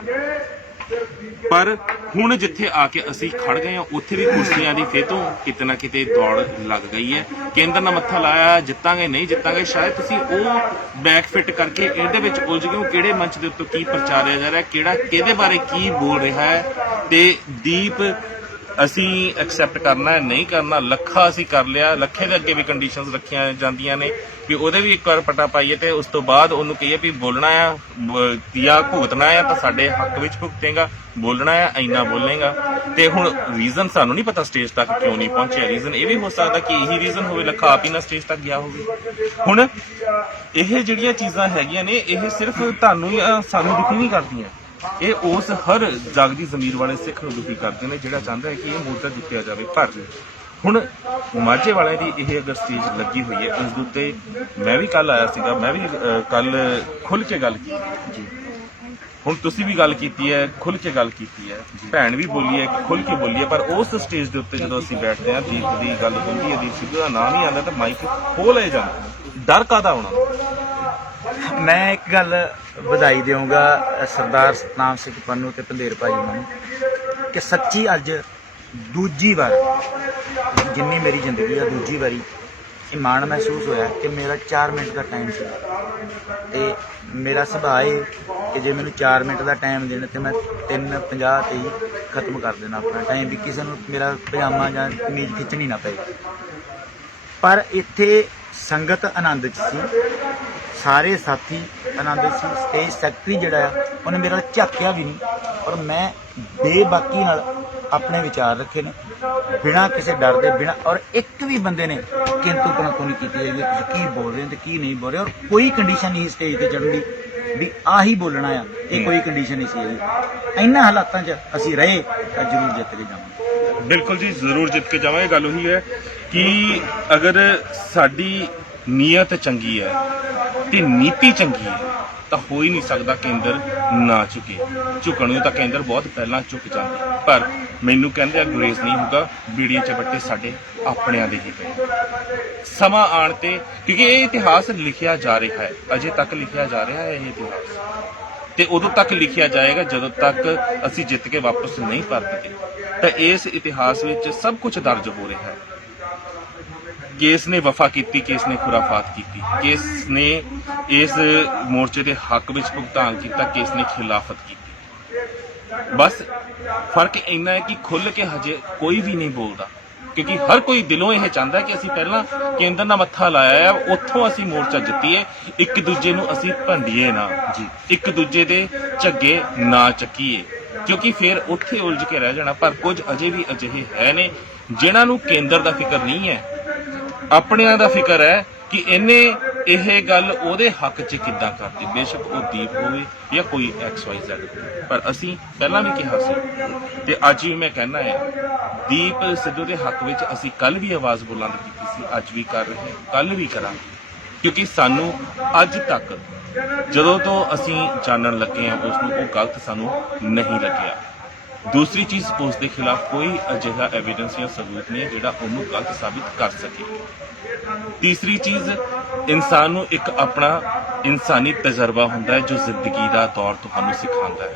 ਪਰ ਹੁਣ ਜਿੱਥੇ ਆ ਕੇ ਅਸੀਂ ਖੜ ਗਏ ਹਾਂ, ਉੱਥੇ ਵੀ ਕੁਰਸੀਆਂ ਦੀ ਫਿਰ ਤੋਂ ਕਿਤੇ ਨਾ ਕਿਤੇ ਦੌੜ ਲੱਗ ਗਈ ਹੈ। ਕੇਂਦਰ ਨਾਲ ਮੱਥਾ ਲਾਇਆ, ਜਿੱਤਾਂਗੇ ਨਹੀਂ ਜਿੱਤਾਂਗੇ, ਸ਼ਾਇਦ ਤੁਸੀਂ ਉਹ ਬੈਕ ਫਿੱਟ ਕਰਕੇ ਇਹਦੇ ਵਿੱਚ ਉਲਝ ਗਏ ਹੋ ਕਿਹੜੇ ਮੰਚ ਦੇ ਉੱਤੇ ਕੀ ਪ੍ਰਚਾਰਿਆ ਜਾ ਰਿਹਾ, ਕਿਹੜਾ ਕਿਹਦੇ ਬਾਰੇ ਕੀ ਬੋਲ ਰਿਹਾ ਹੈ। ਤੇ ਦੀਪ ਅਸੀਂ ਐਕਸੈਪਟ ਕਰਨਾ ਹੈ ਨਹੀਂ ਕਰਨਾ, ਲੱਖਾ ਅਸੀਂ ਕਰ ਲਿਆ, ਲੱਖੇ ਦੇ ਅੱਗੇ ਵੀ ਕੰਡੀਸ਼ਨਸ ਰੱਖੀਆਂ ਜਾਂਦੀਆਂ ਨੇ ਵੀ ਉਹਦੇ ਵੀ ਇੱਕ ਵਾਰ ਪਟਾ ਪਾਈਏ ਤੇ ਉਸ ਤੋਂ ਬਾਅਦ ਉਹਨੂੰ ਕਹੀਏ ਵੀ ਬੋਲਣਾ ਆ ਜਾਂ ਭੁਗਤਣਾ ਆ ਤਾਂ ਸਾਡੇ ਹੱਕ ਵਿੱਚ ਭੁਗਤੇਗਾ, ਬੋਲਣਾ ਆ ਇੰਨਾ ਬੋਲੇਗਾ। ਤੇ ਹੁਣ ਰੀਜ਼ਨ ਸਾਨੂੰ ਨਹੀਂ ਪਤਾ ਸਟੇਜ ਤੱਕ ਕਿਉਂ ਨਹੀਂ ਪਹੁੰਚਿਆ। ਰੀਜ਼ਨ ਇਹ ਵੀ ਹੋ ਸਕਦਾ ਕਿ ਇਹੀ ਰੀਜ਼ਨ ਹੋਵੇ, ਲੱਖਾ ਆਪ ਹੀ ਨਾ ਸਟੇਜ ਤੱਕ ਗਿਆ ਹੋਵੇ। ਹੁਣ ਇਹ ਜਿਹੜੀਆਂ ਚੀਜ਼ਾਂ ਹੈਗੀਆਂ ਨੇ, ਇਹ ਸਿਰਫ ਤੁਹਾਨੂੰ ਸਾਨੂੰ ਦੁਖੀ ਨਹੀਂ ਕਰਦੀਆਂ, ਇਹ ਉਸ ਹਰ ਜਾਗਦੀ ਜ਼ਮੀਰ ਵਾਲੇ ਸਿੱਖ ਨੂੰ ਦੁਖੀ ਕਰਦੇ ਨੇ ਜਿਹੜਾ ਚਾਹੁੰਦਾ ਹੈ ਕਿ ਇਹ ਮੋਰਚਾ ਜਿੱਤਿਆ ਜਾਵੇ। ਪਰ ਹੁਣ ਮਾਝੇ ਵਾਲਿਆਂ ਦੀ ਇਹ ਅਗਰ ਸਟੇਜ ਲੱਗੀ ਹੋਈ ਹੈ, ਉਸ ਦੇ ਉੱਤੇ ਮੈਂ ਵੀ ਕੱਲ ਆਇਆ ਸੀਗਾ, ਮੈਂ ਵੀ ਕੱਲ ਖੁੱਲ੍ਹ ਕੇ ਗੱਲ ਕੀਤੀ। ਹੁਣ ਤੁਸੀਂ ਵੀ ਗੱਲ ਕੀਤੀ ਹੈ, ਖੁੱਲ੍ਹ ਕੇ ਗੱਲ ਕੀਤੀ ਹੈ, ਭੈਣ ਵੀ ਬੋਲੀ ਹੈ, ਖੁੱਲ੍ਹ ਕੇ ਬੋਲੀ ਹੈ। ਪਰ ਉਸ ਸਟੇਜ ਦੇ ਉੱਤੇ ਜਦੋਂ ਅਸੀਂ ਬੈਠਦੇ ਹਾਂ, ਦੀਪ ਦੀ ਗੱਲ ਹੁੰਦੀ ਹੈ, ਦੀਪ ਸਿੱਧੂ ਦਾ ਨਾਮ ਹੀ ਆਉਂਦਾ ਤਾਂ ਮਾਈਕ ਖੋਹ ਲਏ ਜਾਂਦਾ। ਡਰ ਕਾਹਦਾ ਹੋਣਾ? ਮੈਂ ਇੱਕ ਗੱਲ ਵਧਾਈ ਦੇਵਾਂਗਾ ਸਰਦਾਰ ਸਤਨਾਮ ਸਿੰਘ ਪੰਨੂ ਤੇ ਪੰਧੇਰ ਭਾਈ ਨੂੰ ਕਿ ਸੱਚੀ ਅੱਜ ਦੂਜੀ ਵਾਰ ਜਿੰਨੀ ਮੇਰੀ ਜ਼ਿੰਦਗੀ ਆ ਦੂਜੀ ਵਾਰੀ ਇਹ ਮਾਣ ਮਹਿਸੂਸ ਹੋਇਆ ਕਿ ਮੇਰਾ 4 ਮਿੰਟ ਦਾ ਟਾਈਮ ਸੀ ਤੇ ਮੇਰਾ ਸੁਭਾਅ ਹੈ ਕਿ ਜੇ ਮੈਨੂੰ 4 ਮਿੰਟ ਦਾ ਟਾਈਮ ਦੇਣ ਤੇ ਮੈਂ 3:50 ਤੇ ਹੀ ਖਤਮ ਕਰ ਦੇਣਾ ਆਪਣਾ ਟਾਈਮ, ਵੀ ਕਿਸੇ ਨੂੰ ਮੇਰਾ ਪਜਾਮਾ ਜਾਂ ਕਮੀਜ਼ ਖਿੱਚਣੀ ਨਾ ਪਏ। ਪਰ ਇੱਥੇ ਸੰਗਤ ਆਨੰਦ 'ਚ ਸੀ, ਸਾਰੇ ਸਾਥੀ ਆਨੰਦ ਸੀ। ਸਟੇਜ ਸੈਕਟਰੀ ਜਿਹੜਾ ਆ ਉਹਨੇ ਮੇਰੇ ਨਾਲ ਝਾਕਿਆ ਵੀ ਨਹੀਂ, ਔਰ ਮੈਂ ਬੇਬਾਕੀ ਨਾਲ ਆਪਣੇ ਵਿਚਾਰ ਰੱਖੇ ਨੇ ਬਿਨਾਂ ਕਿਸੇ ਡਰ ਦੇ, ਬਿਨਾਂ ਔਰ ਇੱਕ ਵੀ ਬੰਦੇ ਨੇ ਕਿੰਤੂ ਪਰੰਤੂ ਨਹੀਂ ਕੀਤੀ ਹੈਗੀ ਤੁਸੀਂ ਕੀ ਬੋਲ ਰਹੇ ਹੋ ਤੇ ਕੀ ਨਹੀਂ ਬੋਲ ਰਹੇ। ਔਰ ਕੋਈ ਕੰਡੀਸ਼ਨ ਨਹੀਂ ਸਟੇਜ ਤੇ ਚੜ੍ਹਨ ਦੀ ਵੀ ਆਹੀ ਬੋਲਣਾ ਆ, ਇਹ ਕੋਈ ਕੰਡੀਸ਼ਨ ਨਹੀਂ ਸੀ ਹੈਗੀ। ਇਹਨਾਂ ਹਾਲਾਤਾਂ 'ਚ ਅਸੀਂ ਰਹੇ ਤਾਂ ਜ਼ਰੂਰ ਜਿੱਤ ਕੇ ਜਾਵਾਂਗੇ। ਬਿਲਕੁਲ ਜੀ, ਜ਼ਰੂਰ ਜਿੱਤ ਕੇ ਜਾਵਾਂਗੇ। ਗੱਲ ਉਹੀ ਹੈ ਕਿ ਅਗਰ ਸਾਡੀ ਨੀਅਤ ਚੰਗੀ ਹੈ ਤੇ ਨੀਤੀ ਚੰਗੀ ਹੈ ਤਾਂ ਹੋ ਹੀ ਨਹੀਂ ਸਕਦਾ ਕੇਂਦਰ ਨਾ ਝੁਕੇ। ਝੁਕਣ ਨੂੰ ਤਾਂ ਕੇਂਦਰ ਬਹੁਤ ਪਹਿਲਾਂ ਝੁਕ ਜਾਂਦੇ, ਪਰ ਮੈਨੂੰ ਕਹਿੰਦੇ ਆ ਗੁਰੇਜ਼ ਨਹੀਂ ਹੋਊਗਾ, ਬੀੜੀਆਂ 'ਚ ਬੱਟੇ ਸਾਡੇ ਆਪਣਿਆਂ ਦੇ ਹੀ ਪਏ। ਸਮਾਂ ਆਉਣ ਤੇ, ਕਿਉਂਕਿ ਇਹ ਇਤਿਹਾਸ ਲਿਖਿਆ ਜਾ ਰਿਹਾ ਹੈ, ਅਜੇ ਤੱਕ ਲਿਖਿਆ ਜਾ ਰਿਹਾ ਹੈ ਇਹ ਇਤਿਹਾਸ, ਤੇ ਉਦੋਂ ਤੱਕ ਲਿਖਿਆ ਜਾਏਗਾ ਜਦੋਂ ਤੱਕ ਅਸੀਂ ਜਿੱਤ ਕੇ ਵਾਪਸ ਨਹੀਂ ਪਰਤਦੇ। ਤਾਂ ਇਸ ਇਤਿਹਾਸ ਵਿੱਚ ਸਭ ਕੁਝ ਦਰਜ ਹੋ ਰਿਹਾ ਹੈ। ਕਿਸ ਨੇ ਵਫਾ ਕੀਤੀ, ਕਿਸ ਨੇ ਖੁਰਾਫਾਤ ਕੀਤੀ, ਕਿਸ ਨੇ ਇਸ ਮੋਰਚੇ ਦੇ ਹੱਕ ਵਿੱਚ ਭੁਗਤਾਨ ਕੀਤਾ, ਕਿਸ ਨੇ ਖਿਲਾਫਤ ਕੀਤੀ। ਬਸ ਫਰਕ ਇੰਨਾ ਹੈ ਕਿ ਖੁੱਲ੍ਹ ਕੇ ਹਜੇ ਕੋਈ ਵੀ ਨਹੀਂ ਬੋਲਦਾ, ਕਿਉਂਕਿ ਹਰ ਕੋਈ ਦਿਲੋਂ ਇਹ ਚਾਹੁੰਦਾ ਕਿ ਅਸੀਂ ਪਹਿਲਾਂ ਕੇਂਦਰ ਨਾਲ ਮੱਥਾ ਲਾਇਆ ਹੈ, ਉੱਥੋਂ ਅਸੀਂ ਮੋਰਚਾ ਜਿੱਤੀਏ, ਇੱਕ ਦੂਜੇ ਨੂੰ ਅਸੀਂ ਭੰਡੀਏ ਨਾ ਜੀ, ਇੱਕ ਦੂਜੇ ਦੇ ਝੱਗੇ ਨਾ ਚੱਕੀਏ, ਕਿਉਂਕਿ ਫਿਰ ਉੱਥੇ ਉਲਝ ਕੇ ਰਹਿ ਜਾਣਾ। ਪਰ ਕੁਝ ਅਜੇ ਵੀ ਅਜਿਹੇ ਹੈ ਨੇ ਜਿਨ੍ਹਾਂ ਨੂੰ ਕੇਂਦਰ ਦਾ ਫਿਕਰ ਨਹੀਂ ਹੈ, ਆਪਣਿਆਂ ਦਾ ਫਿਕਰ ਹੈ ਕਿ ਇਹਨੇ ਇਹ ਗੱਲ ਉਹਦੇ ਹੱਕ 'ਚ ਕਿੱਦਾਂ ਕਰਦੀ, ਬੇਸ਼ੱਕ ਉਹ ਦੀਪ ਹੋਵੇ ਜਾਂ ਕੋਈ XYZ। ਪਰ ਅਸੀਂ ਪਹਿਲਾਂ ਵੀ ਕਿਹਾ ਸੀ ਤੇ ਅੱਜ ਵੀ ਮੈਂ ਕਹਿਣਾ ਹੈ, ਦੀਪ ਸਿੱਧੂ ਦੇ ਹੱਕ ਵਿੱਚ ਅਸੀਂ ਕੱਲ ਵੀ ਆਵਾਜ਼ ਬੁਲੰਦ ਕੀਤੀ ਸੀ, ਅੱਜ ਵੀ ਕਰ ਰਹੇ, ਕੱਲ ਵੀ ਕਰਾਂਗੇ, ਕਿਉਂਕਿ ਸਾਨੂੰ ਅੱਜ ਤੱਕ ਜਦੋਂ ਤੋਂ ਅਸੀਂ ਜਾਣਨ ਲੱਗੇ ਹਾਂ ਉਸ ਨੂੰ ਉਹ ਗਲਤ ਸਾਨੂੰ ਨਹੀਂ ਲੱਗਿਆ। ਦੂਸਰੀ ਚੀਜ਼, ਉਸ ਦੇ ਖਿਲਾਫ ਕੋਈ ਅਜਿਹਾ ਐਵੀਡੈਂਸ ਜਾਂ ਸਬੂਤ ਨਹੀਂ ਹੈ ਜਿਹੜਾ ਉਹਨੂੰ ਗਲਤ ਸਾਬਿਤ ਕਰ ਸਕੇ। ਤੀਸਰੀ ਚੀਜ਼, ਇਨਸਾਨ ਨੂੰ ਇੱਕ ਆਪਣਾ ਇਨਸਾਨੀ ਤਜਰਬਾ ਹੁੰਦਾ ਹੈ ਜੋ ਜ਼ਿੰਦਗੀ ਦਾ ਦੌਰ ਤੁਹਾਨੂੰ ਸਿਖਾਉਂਦਾ ਹੈ।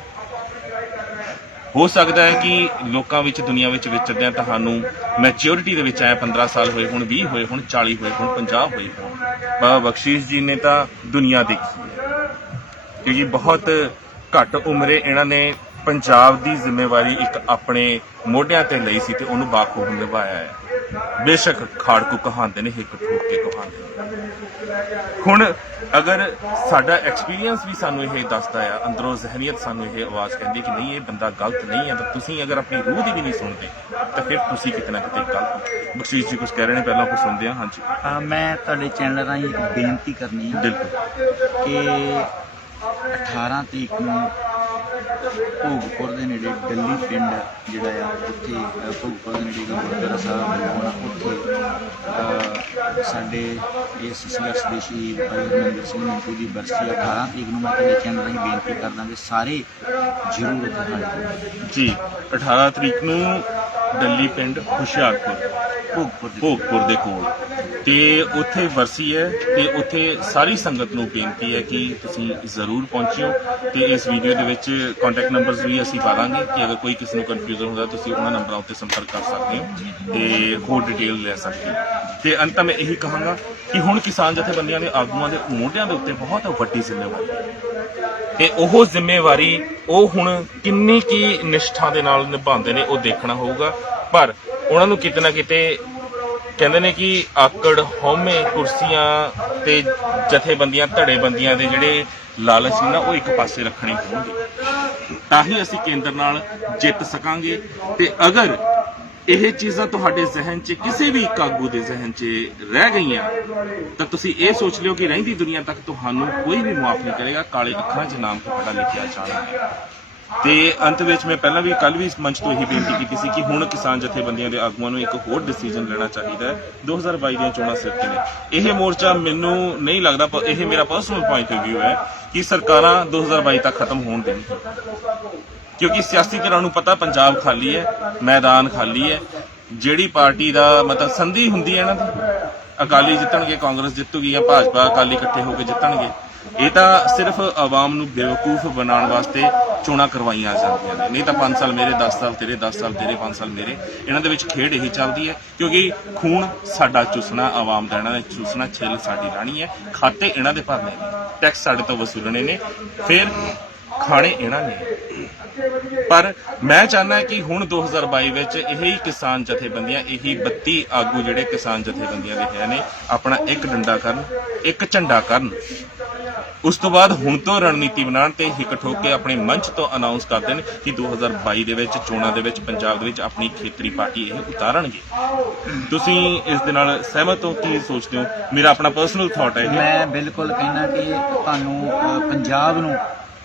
ਹੋ ਸਕਦਾ ਹੈ ਕਿ ਲੋਕਾਂ ਵਿੱਚ, ਦੁਨੀਆ ਵਿੱਚ ਵਿਚਰਦਿਆਂ ਤੁਹਾਨੂੰ ਮੈਚਿਓਰਿਟੀ ਦੇ ਵਿੱਚ ਆਇਆ 15 ਸਾਲ ਹੋਏ ਹੁਣ, 20 ਹੋਏ ਹੁਣ, 40 ਹੋਏ ਹੁਣ, 50 ਹੋਏ ਹੁਣ। ਬਾਬਾ ਬਖਸ਼ੀਸ਼ ਜੀ ਨੇ ਤਾਂ ਦੁਨੀਆ ਦੇਖੀ ਹੈ, ਕਿਉਂਕਿ ਬਹੁਤ ਘੱਟ ਉਮਰੇ ਇਹਨਾਂ ਨੇ ਪੰਜਾਬ ਦੀ ਜ਼ਿੰਮੇਵਾਰੀ ਇੱਕ ਆਪਣੇ ਮੋਢਿਆਂ ਤੇ ਲਈ ਸੀ ਤੇ ਉਹਨੂੰ ਬਾਖੂਬ ਨਿਭਾਇਆ ਹੈ। ਬੇਸ਼ੱਕ ਖਾੜਕੂ ਕਹਾਉਂਦੇ ਨੇ, ਹਿੱਕ ਠੋਕ ਕੇ ਕਹਾਉਂਦੇ ਨੇ। ਹੁਣ ਅਗਰ ਸਾਡਾ ਐਕਸਪੀਰੀਅੰਸ ਵੀ ਸਾਨੂੰ ਇਹ ਦੱਸਦਾ ਆ, ਅੰਦਰੋਂ ਜ਼ਹਿਨੀਅਤ ਸਾਨੂੰ ਇਹ ਆਵਾਜ਼ ਕਹਿੰਦੀ ਕਿ ਨਹੀਂ ਇਹ ਬੰਦਾ ਗਲਤ ਨਹੀਂ ਹੈ, ਤਾਂ ਤੁਸੀਂ ਅਗਰ ਆਪਣੀ ਰੂਹ ਦੀ ਵੀ ਨਹੀਂ ਸੁਣਦੇ ਤਾਂ ਫਿਰ ਤੁਸੀਂ ਕਿਤੇ ਨਾ ਕਿਤੇ ਗਲਤ ਹੋ। ਬਖਸ਼ੀਸ਼ ਜੀ ਕੁਝ ਕਹਿ ਰਹੇ ਨੇ, ਪਹਿਲਾਂ ਕੁਝ ਸੁਣਦੇ ਹਾਂ। ਹਾਂਜੀ, ਮੈਂ ਤੁਹਾਡੇ ਚੈਨਲ ਰਾਹੀਂ ਇੱਕ ਬੇਨਤੀ ਕਰਨੀ ਹੈ ਕਿ 18 ਤਰੀਕ ਨੂੰ ਭੋਗਪੁਰ ਦੇ ਨੇੜੇ ਡੱਲੀ ਪਿੰਡ ਜਿਹੜਾ ਆ, ਉੱਥੇ ਭੋਗਪੁਰ ਦੇ ਨੇੜੇ ਗੁਰਦੁਆਰਾ ਸਾਹਿਬ ਬਣਾਉਣਾ, ਉੱਥੇ ਸਾਡੇ ਇਸ ਸੰਘਰਸ਼ ਦੇ ਸ਼ਹੀਦ ਭਾਈ ਹਰਮਿੰਦਰ ਸਿੰਘ ਮੰਟੂ ਦੀ ਬਰਸੀ 18 ਤਰੀਕ ਨੂੰ। ਮੈਂ ਤੁਹਾਡੇ ਚੈਨਲ ਰਾਹੀਂ ਬੇਨਤੀ ਕਰਦਾ ਕਿ ਸਾਰੇ ਜ਼ਰੂਰ ਉੱਥੇ ਹਾਜ਼ਰ ਜੀ। 18 ਤਰੀਕ ਨੂੰ ਡੱਲੀ ਪਿੰਡ ਹੁਸ਼ਿਆਰਪੁਰ ਭੋਗਪੁਰ ਦੇ ਕੋਲ, ਤੇ ਉੱਥੇ ਵਰਸੀ ਹੈ ਤੇ ਉੱਥੇ ਸਾਰੀ ਸੰਗਤ ਨੂੰ ਬੇਨਤੀ ਹੈ ਕਿ ਤੁਸੀਂ ਜ਼ਰੂਰ ਪਹੁੰਚਿਓ। ਤੇ ਇਸ ਵੀਡੀਓ ਦੇ ਵਿੱਚ ਕੰਟੈਕਟ ਨੰਬਰਸ ਵੀ ਅਸੀਂ ਪਾ ਦਾਂਗੇ ਕਿ ਅਗਰ ਕੋਈ ਕਿਸੇ ਨੂੰ ਕਨਫਿਊਜ਼ਨ ਹੁੰਦਾ ਤੁਸੀਂ ਉਹਨਾਂ ਨੰਬਰਾਂ ਉੱਤੇ ਸੰਪਰਕ ਕਰ ਸਕਦੇ ਹੋ ਤੇ ਹੋਰ ਡਿਟੇਲ ਲੈ ਸਕਦੇ ਹੋ। ਤੇ ਅੰਤ ਮੈਂ ਇਹੀ ਕਹਾਂਗਾ ਕਿ ਹੁਣ ਕਿਸਾਨ ਜਥੇਬੰਦੀਆਂ ਦੇ ਆਗੂਆਂ ਦੇ ਮੋਢਿਆਂ ਦੇ ਉੱਤੇ ਬਹੁਤ ਵੱਡੀ ਜ਼ਿੰਮੇਵਾਰੀ ਹੈ ਤੇ ਉਹ ਜ਼ਿੰਮੇਵਾਰੀ ਉਹ ਹੁਣ ਕਿੰਨੀ ਕੀ ਨਿਸ਼ਠਾ ਦੇ ਨਾਲ ਨਿਭਾਉਂਦੇ ਨੇ ਉਹ ਦੇਖਣਾ ਹੋਊਗਾ। ਪਰ ਉਹਨਾਂ ਨੂੰ ਕਿਤੇ ਨਾ ਕਿਤੇ ਕਹਿੰਦੇ ਨੇ ਕਿ ਆਕੜ, ਹਉਮੈ, ਕੁਰਸੀਆਂ ਤੇ ਜਥੇਬੰਦੀਆਂ, ਧੜੇਬੰਦੀਆਂ ਦੇ ਜਿਹੜੇ ਲਾਲਚ ਨੇ ਨਾ, ਉਹ ਇੱਕ ਪਾਸੇ ਰੱਖਣੇ ਹੋਣਗੇ, ਤਾਂ ਹੀ ਅਸੀਂ ਕੇਂਦਰ ਨਾਲ ਜਿੱਤ ਸਕਾਂਗੇ। ਤੇ ਅਗਰ ਇਹ ਚੀਜ਼ਾਂ ਤੁਹਾਡੇ ਜ਼ਿਹਨ 'ਚ, ਕਿਸੇ ਵੀ ਇੱਕ ਆਗੂ ਦੇ ਜ਼ਿਹਨ 'ਚ ਰਹਿ ਗਈਆਂ ਤਾਂ ਤੁਸੀਂ ਇਹ ਸੋਚ ਲਿਓ ਕਿ ਰਹਿੰਦੀ ਦੁਨੀਆ ਤੱਕ ਤੁਹਾਨੂੰ ਕੋਈ ਵੀ ਮੁਆਫ ਨਹੀਂ ਕਰੇਗਾ। ਕਾਲੇ ਅੱਖਰਾਂ 'ਚ ਨਾਮ ਤੁਹਾਡਾ ਲਿਖਿਆ ਜਾਣਾ ਹੈ। ਤੇ ਅੰਤ ਵਿੱਚ ਮੈਂ ਪਹਿਲਾਂ ਵੀ, ਕੱਲ ਵੀ ਇਸ ਮੰਚ ਤੋਂ ਇਹੀ ਬੇਨਤੀ ਕੀਤੀ ਸੀ ਕਿ ਹੁਣ ਕਿਸਾਨ ਜਥੇਬੰਦੀਆਂ ਦੇ ਆਗੂਆਂ ਨੂੰ ਇੱਕ ਹੋਰ ਡਿਸੀਜਨ ਲੈਣਾ ਚਾਹੀਦਾ ਹੈ। 2022 ਦੀਆਂ ਚੋਣਾਂ ਸਿਰ ਤੇ ਨੇ। ਇਹ ਮੋਰਚਾ ਮੈਨੂੰ ਨਹੀਂ ਲੱਗਦਾ, ਇਹ ਮੇਰਾ ਪਰਸਨਲ ਪੁਆਇੰਟ ਆਫ ਵਿਊ ਹੈ ਕਿ ਸਰਕਾਰਾਂ 2022 ਤੱਕ ਖਤਮ ਹੋਣ ਦੇਣਗੀਆਂ, ਕਿਉਂਕਿ ਸਿਆਸੀ ਧਿਰਾਂ ਨੂੰ ਪਤਾ ਪੰਜਾਬ ਖਾਲੀ ਹੈ, ਮੈਦਾਨ ਖਾਲੀ ਹੈ। ਜਿਹੜੀ ਪਾਰਟੀ ਦਾ ਮਤਲਬ ਸੰਧੀ ਹੁੰਦੀ ਹੈ ਨਾ, ਅਕਾਲੀ ਜਿੱਤਣਗੇ, ਕਾਂਗਰਸ ਜਿੱਤੂਗੀ ਜਾਂ ਭਾਜਪਾ ਅਕਾਲੀ ਇਕੱਠੇ ਹੋ ਕੇ ਜਿੱਤਣਗੇ, ਇਹ ਤਾਂ ਸਿਰਫ ਆਵਾਮ ਨੂੰ ਬੇਵਕੂਫ ਬਣਾਉਣ ਵਾਸਤੇ ਚੋਣਾਂ ਕਰਵਾਈਆਂ ਜਾਂਦੀਆਂ ਨੇ। ਨਹੀਂ ਤਾਂ 5 ਸਾਲ ਮੇਰੇ, 10 ਸਾਲ ਤੇਰੇ, 10 ਸਾਲ ਤੇਰੇ, 5 ਸਾਲ ਮੇਰੇ, ਇਹਨਾਂ ਦੇ ਵਿੱਚ ਖੇਡ ਇਹੀ ਚੱਲਦੀ ਹੈ। ਕਿਉਂਕਿ ਖੂਨ ਸਾਡਾ ਚੂਸਣਾ, ਆਵਾਮ ਦਾ ਇਹਨਾਂ ਨੇ ਚੂਸਣਾ, ਛਿੱਲ ਸਾਡੀ ਲਾਣੀ ਹੈ, ਖਾਤੇ ਇਹਨਾਂ ਦੇ ਭਰਨੇ ਨੇ, ਟੈਕਸ ਸਾਡੇ ਤੋਂ ਵਸੂਲਣੇ ਨੇ, ਫਿਰ ਖਾਣੇ ਇਹਨਾਂ ਨੇ। ਪਰ ਮੈਂ ਚਾਹੁੰਦਾ ਕਿ ਹੁਣ 2022 ਵਿੱਚ ਇਹੀ ਕਿਸਾਨ ਜਥੇਬੰਦੀਆਂ, ਇਹੀ 32 ਆਗੂ ਜਿਹੜੇ ਕਿਸਾਨ ਜਥੇਬੰਦੀਆਂ ਦੇ ਹੈ ਨੇ, ਆਪਣਾ ਇੱਕ ਡੰਡਾ ਕਰਨ, ਇੱਕ ਝੰਡਾ ਕਰਨ। ਉਸ ਤੋਂ ਬਾਅਦ ਹੁਣ ਤੋਂ ਰਣਨੀਤੀ ਬਣਾਉਣ ਤੇ ਹਿੱਕ ਠੋਕ ਕੇ ਆਪਣੇ ਮੰਚ ਤੋਂ ਅਨਾਉਂਸ ਕਰ ਦੇਣ ਕਿ 2022 ਦੇ ਵਿੱਚ ਚੋਣਾਂ ਦੇ ਵਿੱਚ ਪੰਜਾਬ ਦੇ ਵਿੱਚ ਆਪਣੀ ਖੇਤਰੀ ਪਾਰਟੀ ਇਹ ਉਤਾਰਨਗੇ। ਤੁਸੀਂ ਇਸ ਦੇ ਨਾਲ ਸਹਿਮਤ ਹੋ? ਕੀ ਸੋਚਦੇ ਹੋ? ਮੇਰਾ ਆਪਣਾ ਪਰਸਨਲ ਥਾਟ ਹੈ। ਮੈਂ ਬਿਲਕੁਲ ਕਹਿਣਾ ਕਿ ਤੁਹਾਨੂੰ ਪੰਜਾਬ ਨੂੰ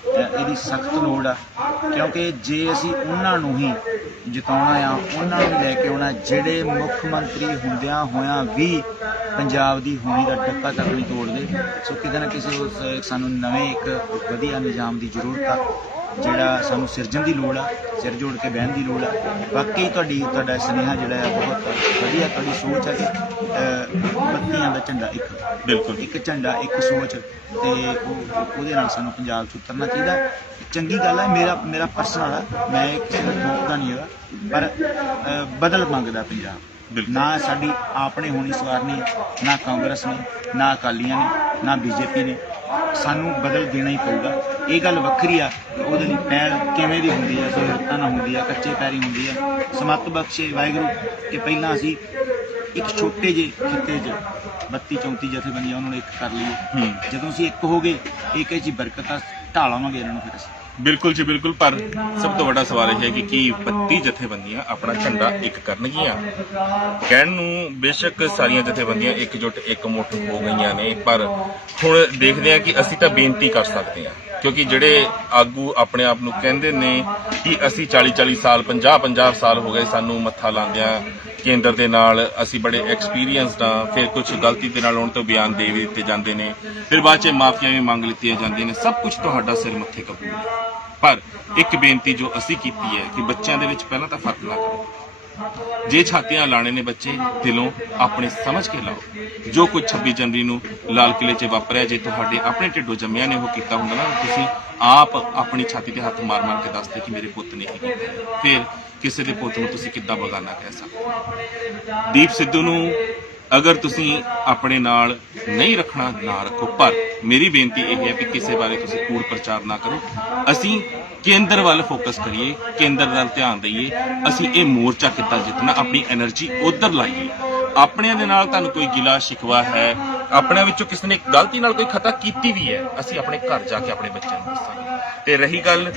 ਇਹਦੀ ਸਖਤ ਲੋੜ ਆ, ਕਿਉਂਕਿ ਜੇ ਅਸੀਂ ਉਹਨਾਂ ਨੂੰ ਹੀ ਜਿਤਾਉਣਾ ਆ, ਉਹਨਾਂ ਨੂੰ ਲੈ ਕੇ ਆਉਣਾ ਜਿਹੜੇ ਮੁੱਖ ਮੰਤਰੀ ਹੁੰਦਿਆਂ ਹੋਇਆਂ ਵੀ ਪੰਜਾਬ ਦੀ ਹੋਣੀ ਦਾ ਡੱਕਾ ਤੱਕ ਨਹੀਂ ਤੋੜਦੇ। ਸੋ ਕਿਤੇ ਨਾ ਕਿਸੇ ਸਾਨੂੰ ਨਵੇਂ ਇੱਕ ਵਧੀਆ ਨਿਜ਼ਾਮ ਦੀ ਜ਼ਰੂਰਤ ਆ, ਜਿਹੜਾ ਸਾਨੂੰ ਸਿਰਜਣ ਦੀ ਲੋੜ ਆ, ਸਿਰ ਜੋੜ ਕੇ ਬਹਿਣ ਦੀ ਲੋੜ ਆ। ਬਾਕੀ ਤੁਹਾਡਾ ਸੁਨੇਹਾ ਜਿਹੜਾ ਆ ਬਹੁਤ ਵਧੀਆ, ਤੁਹਾਡੀ ਸੋਚ ਹੈ ਕਿ ਬੱਤੀਆਂ ਦਾ ਝੰਡਾ ਇੱਕ, ਬਿਲਕੁਲ ਇੱਕ ਝੰਡਾ, ਇੱਕ ਸੋਚ, ਤੇ ਉਹਦੇ ਨਾਲ ਸਾਨੂੰ ਪੰਜਾਬ 'ਚ ਉਤਰਨਾ ਚਾਹੀਦਾ। ਚੰਗੀ ਗੱਲ ਹੈ, ਮੇਰਾ ਪਰਸਨਲ ਆ, ਮੈਂ ਕਿਸੇ ਦਾ ਠੋਕਦਾ ਨਹੀਂ ਹੈਗਾ, ਪਰ ਬਦਲ ਮੰਗਦਾ ਪੰਜਾਬ। ਨਾ ਸਾਡੀ ਆਪਣੇ ਹੋਣੀ ਸਵਾਰਨੀ, ਨਾ ਕਾਂਗਰਸ ਨੇ, ਨਾ ਅਕਾਲੀਆਂ ਨੇ, ਨਾ BJP ਨੇ। ਸਾਨੂੰ ਬਦਲ ਦੇਣਾ ਹੀ ਪਊਗਾ। ਇਹ ਗੱਲ ਵੱਖਰੀ ਆ ਕਿ ਉਹਦੇ ਲਈ ਪਹਿਲ ਕਿਵੇਂ ਦੀ ਹੁੰਦੀ ਆ, ਸਹੂਲਤਾਂ ਨਾਲ ਹੁੰਦੀ ਆ, ਕੱਚੇ ਪੈਰੀ ਹੁੰਦੀ ਆ। ਸਮੱਤ ਬਖਸ਼ੇ ਵਾਹਿਗੁਰੂ ਕਿ ਪਹਿਲਾਂ ਅਸੀਂ ਇੱਕ ਛੋਟੇ ਜਿਹੇ ਖਿੱਤੇ 'ਚ 32-34 ਜਥੇਬੰਦੀਆਂ ਉਹਨਾਂ ਨੂੰ ਇੱਕ ਕਰ ਲਈਏ। ਜਦੋਂ ਅਸੀਂ ਇੱਕ ਹੋ ਗਏ, ਇੱਕ ਇਹ 'ਚ ਬਰਕਤ ਆ, ਢਾਲਾਂਗੇ ਇਹਨਾਂ ਨੂੰ ਫਿਰ ਅਸੀਂ। ਬਿਲਕੁਲ ਜੀ ਬਿਲਕੁਲ। ਪਰ ਸਭ ਤੋਂ ਵੱਡਾ ਸਵਾਲ ਇਹ ਹੈ ਕਿ ਕੀ 32 ਜਥੇਬੰਦੀਆਂ ਆਪਣਾ ਝੰਡਾ ਇੱਕ ਕਰਨਗੀਆਂ? ਕਹਿਣ ਨੂੰ ਬੇਸ਼ੱਕ ਸਾਰੀਆਂ ਜਥੇਬੰਦੀਆਂ ਇਕਜੁੱਟ ਇੱਕ ਮੁੱਠ ਹੋ ਗਈਆਂ ਨੇ, ਪਰ ਹੁਣ ਦੇਖਦੇ ਹਾਂ ਕਿ ਅਸੀਂ ਤਾਂ ਬੇਨਤੀ ਕਰ ਸਕਦੇ ਹਾਂ, ਕਿਉਂਕਿ ਜਿਹੜੇ ਆਗੂ ਆਪਣੇ ਆਪ ਨੂੰ ਕਹਿੰਦੇ ਨੇ ਕਿ ਅਸੀਂ 40-40 ਸਾਲ 50-50 ਸਾਲ ਹੋ ਗਏ ਸਾਨੂੰ ਮੱਥਾ ਲਾਉਂਦਿਆਂ ਕੇਂਦਰ ਦੇ ਨਾਲ, ਅਸੀਂ ਬੜੇ ਐਕਸਪੀਰੀਅੰਸਡ ਹਾਂ, ਫਿਰ ਕੁਝ ਗਲਤੀ ਦੇ ਨਾਲ ਉਹਨਾਂ ਤੋਂ ਬਿਆਨ ਦੇ ਵੀ ਦਿੱਤੇ ਜਾਂਦੇ ਨੇ, ਫਿਰ ਬਾਅਦ 'ਚ ਮਾਫੀਆਂ ਵੀ ਮੰਗ ਲਿੱਤੀਆਂ ਜਾਂਦੀਆਂ ਨੇ। ਸਭ ਕੁਝ ਤੁਹਾਡਾ ਸਿਰ ਮੱਥੇ ਕਬੂਲ ਹੈ, ਪਰ ਇੱਕ ਬੇਨਤੀ ਜੋ ਅਸੀਂ ਕੀਤੀ ਹੈ ਕਿ ਬੱਚਿਆਂ ਦੇ ਵਿੱਚ ਪਹਿਲਾਂ ਤਾਂ ਫਰਕ ਨਾ ਕਰੋ। ਜੇ ਛਾਤੀਆਂ ਲਾਣੇ ਨੇ ਬੱਚੇ, ਦਿਲੋਂ ਆਪਣੇ ਸਮਝ ਕੇ ਲਾਓ। ਜੋ ਕੁਝ 26 ਜਨਵਰੀ ਨੂੰ ਲਾਲ ਕਿਲੇ 'ਚ ਵਾਪਰਿਆ, ਜੇ ਤੁਹਾਡੇ ਆਪਣੇ ਢਿੱਡੋਂ ਜੰਮਿਆਂ ਨੇ ਉਹ ਕੀਤਾ ਹੁੰਦਾ ਨਾ, ਤੁਸੀਂ ਆਪ ਆਪਣੀ ਛਾਤੀ ਤੇ ਹੱਥ ਮਾਰ-ਮਾਰ ਕੇ ਦੱਸਦੇ ਕਿ ਮੇਰੇ ਪੁੱਤ ਨੇ ਇਹ ਕੀਤਾ, ਫਿਰ ਕਿਸੇ ਦੇ ਪੁੱਤ ਨੂੰ ਤੁਸੀਂ ਕਿੱਦਾਂ ਬਗਾਨਾ ਕਹਿ ਸਕਦੇ? ਦੀਪ ਸਿੱਧੂ ਨੂੰ ਅਗਰ ਤੁਸੀਂ ਆਪਣੇ ਨਾਲ ਨਹੀਂ ਰੱਖਣਾ, ਨਾ ਰੱਖੋ, ਪਰ ਮੇਰੀ ਬੇਨਤੀ ਇਹ ਹੈ ਕਿ ਕਿਸੇ ਬਾਰੇ ਤੁਸੀਂ ਕੂੜ ਪ੍ਰਚਾਰ ਨਾ ਕਰੋ। ਅਸੀਂ ਕੇਂਦਰ ਵੱਲ ਫੋਕਸ ਕਰੀਏ, ਕੇਂਦਰ ਵੱਲ ਧਿਆਨ ਦਈਏ। ਅਸੀਂ ਇਹ ਮੋਰਚਾ ਕਿੱਦਾਂ ਜਿੱਤਣਾ, ਆਪਣੀ એનર્ਜੀ ਉਧਰ ਲਾਈਏ। ਆਪਣਿਆਂ ਦੇ ਨਾਲ ਤੁਹਾਨੂੰ ਕੋਈ ਗਿਲਾ ਸ਼ਿਕਵਾ ਹੈ, ਆਪਣਿਆਂ ਵਿੱਚੋਂ ਕਿਸੇ ਨੇ ਗਲਤੀ ਨਾਲ ਕੋਈ ਖਤਾ ਕੀਤੀ ਵੀ ਹੈ, ਅਸੀਂ ਆਪਣੇ ਘਰ ਜਾ ਕੇ ਆਪਣੇ ਬੱਚਿਆਂ ਨੂੰ ਦੱਸਾਂਗੇ। ਤੇ ਰਹੀ ਗੱਲ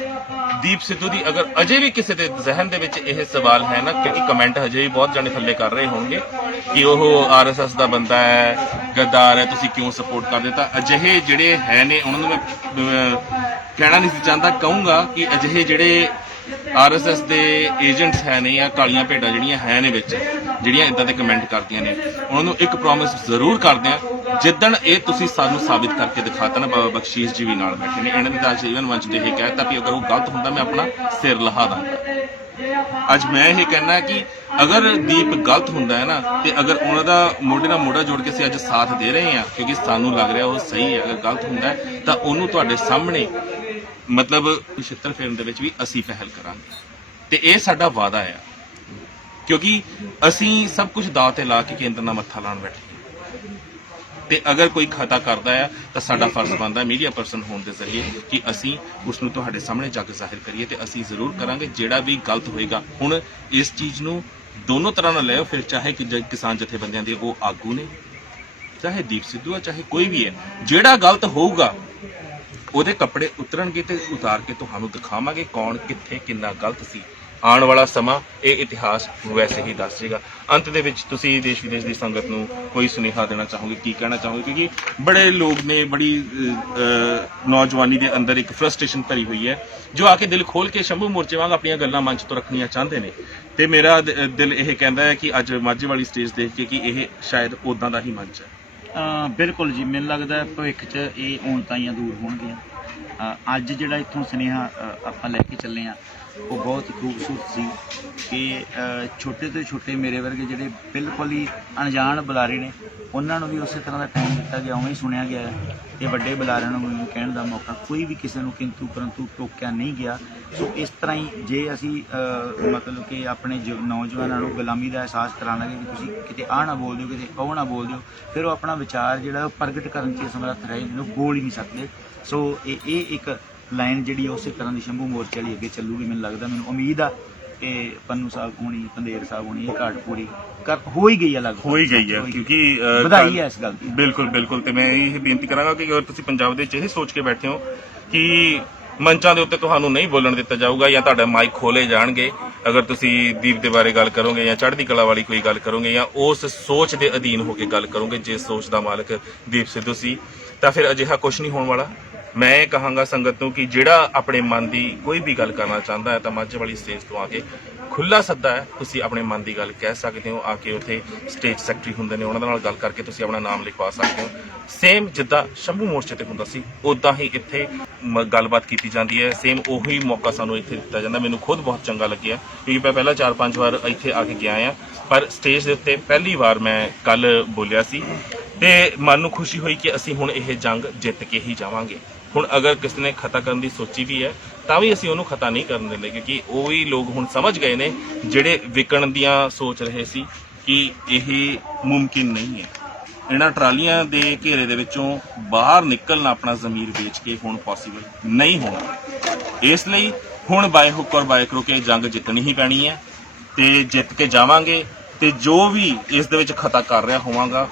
ਦੀਪ ਸਿੱਧੂ ਦੀ, ਅਗਰ ਅਜੇ ਵੀ ਕਿਸੇ ਦੇ ਜ਼ਿਹਨ ਦੇ ਵਿੱਚ ਇਹ ਸਵਾਲ ਹੈ ਨਾ, ਕਿਉਂਕਿ ਕਮੈਂਟ ਹਜੇ ਵੀ ਬਹੁਤ ਜਾਣੇ ਥੱਲੇ ਕਰ ਰਹੇ ਹੋਣਗੇ ਕਿ ਉਹ ਆਰਐਸਐਸ ਦਾ ਬੰਦਾ ਹੈ, ਗੱਦਾਰ ਹੈ, ਤੁਸੀਂ ਕਿਉਂ ਸਪੋਰਟ ਕਰਦੇ, ਤਾਂ ਅਜਿਹੇ ਜਿਹੜੇ ਹੈ ਨੇ ਉਹਨਾਂ ਨੂੰ ਮੈਂ ਕਹਿਣਾ ਨਹੀਂ ਸੀ ਚਾਹੁੰਦਾ, ਕਹੂੰਗਾ ਕਿ ਅਜਿਹੇ ਜਿਹੜੇ ਆਰਐਸਐਸ ਦੇ ਏਜੰਟਸ ਹੈ ਨੇ ਜਾਂ ਕਾਲੀਆਂ ਭੇਡਾਂ ਜਿਹੜੀਆਂ ਹੈ ਨੇ ਵਿੱਚ, ਜਿਹੜੀਆਂ ਇਦਾਂ ਦੇ ਕਮੈਂਟ ਕਰਦੀਆਂ ਨੇ, ਉਹਨਾਂ ਨੂੰ ਇੱਕ ਪ੍ਰੋਮਿਸ ਜ਼ਰੂਰ ਕਰਦੇ ਆ, ਜਿੱਦਣ ਇਹ ਤੁਸੀਂ ਸਾਨੂੰ ਸਾਬਿਤ ਕਰਕੇ ਦਿਖਾਤਾ ਨਾ, ਬਾਬਾ ਬਖਸ਼ੀਸ਼ ਜੀ ਵੀ ਨਾਲ ਬੈਠੇ ਨੇ, ਇਹਨਾਂ ਦੀ ਤਾਂ ਜੀਵਨ ਮੰਚ ਤੇ ਇਹ ਕਹਿਤਾ ਵੀ ਅਗਰ ਉਹ ਗਲਤ ਹੁੰਦਾ ਮੈਂ ਆਪਣਾ ਸਿਰ ਲਹਾ ਦਾਂਗਾ। ਅੱਜ ਮੈਂ ਇਹ ਕਹਿਣਾ ਕਿ ਅਗਰ ਦੀਪ ਗਲਤ ਹੁੰਦਾ ਹੈ ਨਾ, ਤੇ ਅਗਰ ਉਹਨਾਂ ਦਾ ਮੋਢੇ ਨਾਲ ਮੋਢਾ ਜੋੜ ਕੇ ਅਸੀਂ ਅੱਜ ਸਾਥ ਦੇ ਰਹੇ ਹਾਂ, ਕਿਉਂਕਿ ਸਾਨੂੰ ਲੱਗ ਰਿਹਾ ਉਹ ਸਹੀ ਹੈ, ਅਗਰ ਗਲਤ ਹੁੰਦਾ ਤਾਂ ਉਹਨੂੰ ਤੁਹਾਡੇ ਸਾਹਮਣੇ ਮਤਲਬ ਛਿੱਤਰ ਫੇਰਨ ਦੇ ਵਿੱਚ ਵੀ ਅਸੀਂ ਪਹਿਲ ਕਰਾਂਗੇ। ਤੇ ਇਹ ਸਾਡਾ ਵਾਅਦਾ ਹੈ, ਕਿਉਂਕਿ ਅਸੀਂ ਸਭ ਕੁਝ ਦਾਅ ਤੇ ਲਾ ਕੇ ਕੇਂਦਰ ਨਾਲ ਮੱਥਾ ਲਾਉਣ ਬੈਠੇ, ਤੇ ਅਗਰ ਕੋਈ ਖਤਾ ਕਰਦਾ ਹੈ ਤਾਂ ਸਾਡਾ ਫਰਜ਼ ਬਣਦਾ ਮੀਡੀਆ ਪਰਸਨ ਹੋਣ ਦੇ ਜ਼ਰੀਏ ਕਿ ਅਸੀਂ ਉਸ ਨੂੰ ਤੁਹਾਡੇ ਸਾਹਮਣੇ ਜੱਗ ਜ਼ਾਹਿਰ ਕਰੀਏ, ਤੇ ਅਸੀਂ ਜ਼ਰੂਰ ਕਰਾਂਗੇ। ਜਿਹੜਾ ਵੀ ਗਲਤ ਹੋਏਗਾ, ਹੁਣ ਇਸ ਚੀਜ਼ ਨੂੰ ਦੋਨੋਂ ਤਰ੍ਹਾਂ ਨਾਲ ਲਿਓ, ਫਿਰ ਚਾਹੇ ਕਿ ਕਿਸਾਨ ਜਥੇਬੰਦੀਆਂ ਦੇ ਉਹ ਆਗੂ ਨੇ, ਚਾਹੇ ਦੀਪ ਸਿੱਧੂ ਆ, ਚਾਹੇ ਕੋਈ ਵੀ ਹੈ, ਜਿਹੜਾ ਗਲਤ ਹੋਊਗਾ ਉਹਦੇ ਕੱਪੜੇ ਉਤਰਨਗੇ ਤੇ ਉਤਾਰ ਕੇ ਤੁਹਾਨੂੰ ਦਿਖਾਵਾਂਗੇ ਕੌਣ ਕਿੱਥੇ ਕਿੰਨਾ ਗਲਤ ਸੀ। ਆਉਣ ਵਾਲਾ ਸਮਾਂ ਇਹ ਇਤਿਹਾਸ ਵੈਸੇ ਹੀ ਦੱਸ ਜਾਏਗਾ। ਅੰਤ ਦੇ ਵਿੱਚ ਤੁਸੀਂ ਦੇਸ਼ ਵਿਦੇਸ਼ ਦੀ ਸੰਗਤ ਨੂੰ ਕੋਈ ਸੁਨੇਹਾ ਦੇਣਾ ਚਾਹੋਗੇ, ਕੀ ਕਹਿਣਾ ਚਾਹੋਗੇ? ਕਿਉਂਕਿ ਬੜੇ ਲੋਕ ਨੇ, ਬੜੀ ਨੌਜਵਾਨੀ ਦੇ ਅੰਦਰ ਇੱਕ ਫਰਸਟ੍ਰੇਸ਼ਨ ਭਰੀ ਹੋਈ ਹੈ, ਜੋ ਆ ਕੇ ਦਿਲ ਖੋਲ ਕੇ ਸ਼ੰਭੂ ਮੋਰਚੇ ਵਾਂਗ ਆਪਣੀਆਂ ਗੱਲਾਂ ਮੰਚ ਤੋਂ ਰੱਖਣੀਆਂ ਚਾਹੁੰਦੇ ਨੇ, ਤੇ ਮੇਰਾ ਦਿਲ ਇਹ ਕਹਿੰਦਾ ਹੈ ਕਿ ਅੱਜ ਮਾਝੇ ਵਾਲੀ ਸਟੇਜ ਦੇਖ ਕੇ ਕਿ ਇਹ ਸ਼ਾਇਦ ਉਦਾਂ ਦਾ ਹੀ ਮੰਚ ਹੈ। ਬਿਲਕੁਲ ਜੀ, ਮੈਨੂੰ ਲੱਗਦਾ ਭਵਿੱਖ 'ਚ ਇਹ ਊਣਤਾਈਆਂ ਦੂਰ ਹੋਣਗੀਆਂ। ਅੱਜ ਜਿਹੜਾ ਇੱਥੋਂ ਸੁਨੇਹਾ ਆਪਾਂ ਲੈ ਕੇ ਚੱਲੇ ਹਾਂ ਉਹ ਬਹੁਤ ਹੀ ਖੂਬਸੂਰਤ ਸੀ ਕਿ ਛੋਟੇ ਤੋਂ ਛੋਟੇ ਮੇਰੇ ਵਰਗੇ ਜਿਹੜੇ ਬਿਲਕੁਲ ਹੀ ਅਣਜਾਣ ਬੁਲਾਰੇ ਨੇ, ਉਹਨਾਂ ਨੂੰ ਵੀ ਉਸੇ ਤਰ੍ਹਾਂ ਦਾ ਟਾਈਮ ਦਿੱਤਾ ਗਿਆ, ਉਵੇਂ ਹੀ ਸੁਣਿਆ ਗਿਆ ਹੈ, ਤੇ ਵੱਡੇ ਬੁਲਾਰਿਆਂ ਨੂੰ ਵੀ ਕਹਿਣ ਦਾ ਮੌਕਾ, ਕੋਈ ਵੀ ਕਿਸੇ ਨੂੰ ਕਿੰਤੂ ਪਰੰਤੂ ਟੋਕਿਆ ਨਹੀਂ ਗਿਆ। ਸੋ ਇਸ ਤਰ੍ਹਾਂ ਹੀ ਜੇ ਅਸੀਂ ਮਤਲਬ ਕਿ ਆਪਣੇ ਨੌਜਵਾਨਾਂ ਨੂੰ ਗੁਲਾਮੀ ਦਾ ਅਹਿਸਾਸ ਕਰਾਵਾਂਗੇ ਕਿ ਤੁਸੀਂ ਕਿਤੇ ਆਹ ਨਾ ਬੋਲ ਦਿਓ, ਕਿਤੇ ਉਹ ਨਾ ਬੋਲ ਦਿਓ, ਫਿਰ ਉਹ ਆਪਣਾ ਵਿਚਾਰ ਜਿਹੜਾ ਉਹ ਪ੍ਰਗਟ ਕਰਨ 'ਚ ਸਮਰੱਥ ਰਹੇ, ਉਹ ਬੋਲ ਹੀ ਨਹੀਂ ਸਕਦੇ। ਸੋ ਇਹ ਇੱਕ ਲਾਈਨ ਜਿਹੜੀ ਉਸੇ ਤਰ੍ਹਾਂ ਦੀ ਸ਼ੰਭੂ ਮੋਰਚੇ ਵਾਲੀ ਅੱਗੇ ਚੱਲੂਗੀ। ਮੈਨੂੰ ਲੱਗਦਾ, ਮੈਨੂੰ ਉਮੀਦ ਆ ਕਿ ਪੰਨੂ ਸਾਹਿਬ ਹੋਣੀ, ਪੰਦੇਰ ਸਾਹਿਬ ਹੋਣੀ, ਇਹ ਘਾਟ ਪੂਰੀ ਹੋ ਹੀ ਗਈ ਹੈ, ਹੋ ਹੀ ਗਈ ਹੈ, ਕਿਉਂਕਿ ਵਧਾਈ ਹੈ ਇਸ ਗੱਲ ਦੀ। ਬਿਲਕੁਲ ਬਿਲਕੁਲ। ਤੇ ਮੈਂ ਇਹ ਬੇਨਤੀ ਕਰਾਂਗਾ ਕਿ ਅਗਰ ਤੁਸੀਂ ਪੰਜਾਬ ਦੇ ਵਿੱਚ ਇਹ ਸੋਚ ਕੇ ਬੈਠੇ ਹੋ ਕਿ ਮੰਚਾਂ ਦੇ ਉੱਤੇ ਤੁਹਾਨੂੰ ਨਹੀਂ ਬੋਲਣ ਦਿੱਤਾ ਜਾਊਗਾ ਜਾਂ ਤੁਹਾਡਾ ਮਾਈਕ ਖੋਲੇ ਜਾਣਗੇ, ਅਗਰ ਤੁਸੀਂ ਦੀਪ ਦੇ ਬਾਰੇ ਗੱਲ ਕਰੋਗੇ ਜਾਂ ਚੜ੍ਹਦੀ ਕਲਾ ਵਾਲੀ ਕੋਈ ਗੱਲ ਕਰੋਗੇ ਜਾਂ ਉਸ ਸੋਚ ਦੇ ਅਧੀਨ ਹੋ ਕੇ ਗੱਲ ਕਰੋਗੇ, ਜੇ ਸੋਚ ਦਾ ਮਾਲਕ ਦੀਪ ਸਿੱਧੂ ਸੀ, ਤਾਂ ਫਿਰ ਅਜਿਹਾ ਕੁਝ ਨਹੀਂ ਹੋਣ ਵਾਲਾ। ਮੈਂ ਇਹ ਕਹਾਂਗਾ ਸੰਗਤ ਨੂੰ ਕਿ ਜਿਹੜਾ ਆਪਣੇ ਮਨ ਦੀ ਕੋਈ ਵੀ ਗੱਲ ਕਰਨਾ ਚਾਹੁੰਦਾ ਹੈ ਤਾਂ ਮਾਝੇ ਵਾਲੀ ਸਟੇਜ ਤੋਂ ਆ ਕੇ ਖੁੱਲਾ ਸੱਦਾ ਹੈ, ਤੁਸੀਂ ਆਪਣੇ ਮਨ ਦੀ ਗੱਲ ਕਹਿ ਸਕਦੇ ਹੋ। ਆ ਕੇ ਉੱਥੇ ਸਟੇਜ ਸੈਕਟਰੀ ਹੁੰਦੇ ਨੇ, ਉਹਨਾਂ ਦੇ ਨਾਲ ਗੱਲ ਕਰਕੇ ਤੁਸੀਂ ਆਪਣਾ ਨਾਮ ਲਿਖਵਾ ਸਕਦੇ ਹੋ। ਸੇਮ ਜਿੱਦਾਂ ਸ਼ੰਭੂ ਮੋਰਚੇ ਤੇ ਹੁੰਦਾ ਸੀ, ਉੱਦਾਂ ਹੀ ਇੱਥੇ ਗੱਲਬਾਤ ਕੀਤੀ ਜਾਂਦੀ ਹੈ। ਸੇਮ ਉਹੀ ਮੌਕਾ ਸਾਨੂੰ ਇੱਥੇ ਦਿੱਤਾ ਜਾਂਦਾ। ਮੈਨੂੰ ਖੁਦ ਬਹੁਤ ਚੰਗਾ ਲੱਗਿਆ, ਕਿਉਂਕਿ ਮੈਂ ਪਹਿਲਾਂ 4-5 ਵਾਰ ਇੱਥੇ ਆ ਕੇ ਗਿਆ ਹਾਂ, ਪਰ ਸਟੇਜ ਦੇ ਉੱਤੇ ਪਹਿਲੀ ਵਾਰ ਮੈਂ ਕੱਲ ਬੋਲਿਆ ਸੀ, ਤੇ ਮਨ ਨੂੰ ਖੁਸ਼ੀ ਹੋਈ ਕਿ ਅਸੀਂ ਹੁਣ ਇਹ ਜੰਗ ਜਿੱਤ ਕੇ ਹੀ ਜਾਵਾਂਗੇ। ਹੁਣ ਅਗਰ ਕਿਸੇ ਨੇ ਖਤਾ ਕਰਨ ਦੀ ਸੋਚੀ ਵੀ ਹੈ ਤਾਂ ਵੀ ਅਸੀਂ ਉਹਨੂੰ ਖਤਾ ਨਹੀਂ ਕਰਨ ਦਿੰਦੇ, ਕਿਉਂਕਿ ਉਹ ਵੀ ਲੋਕ ਹੁਣ ਸਮਝ ਗਏ ਨੇ ਜਿਹੜੇ ਵਿਕਣ ਦੀਆਂ ਸੋਚ ਰਹੇ ਸੀ ਕਿ ਇਹ ਮੁਮਕਿਨ ਨਹੀਂ ਹੈ। ਇਹਨਾਂ ਟਰਾਲੀਆਂ ਦੇ ਘੇਰੇ ਦੇ ਵਿੱਚੋਂ ਬਾਹਰ ਨਿਕਲਣਾ ਆਪਣਾ ਜ਼ਮੀਰ ਵੇਚ ਕੇ ਹੁਣ ਪੋਸੀਬਲ ਨਹੀਂ ਹੋਣਾ। ਇਸ ਲਈ ਹੁਣ ਬਾਏ ਹੁੱਕ ਔਰ ਬਾਏ ਕਰੁਕ ਇਹ ਜੰਗ ਜਿੱਤਣੀ ਹੀ ਪੈਣੀ ਹੈ ਤੇ ਜਿੱਤ ਕੇ ਜਾਵਾਂਗੇ। ਤੇ ਜੋ ਵੀ ਇਸ ਦੇ ਵਿੱਚ ਖਤਾ ਕਰ ਰਿਹਾ ਹੋਵਾਂਗਾ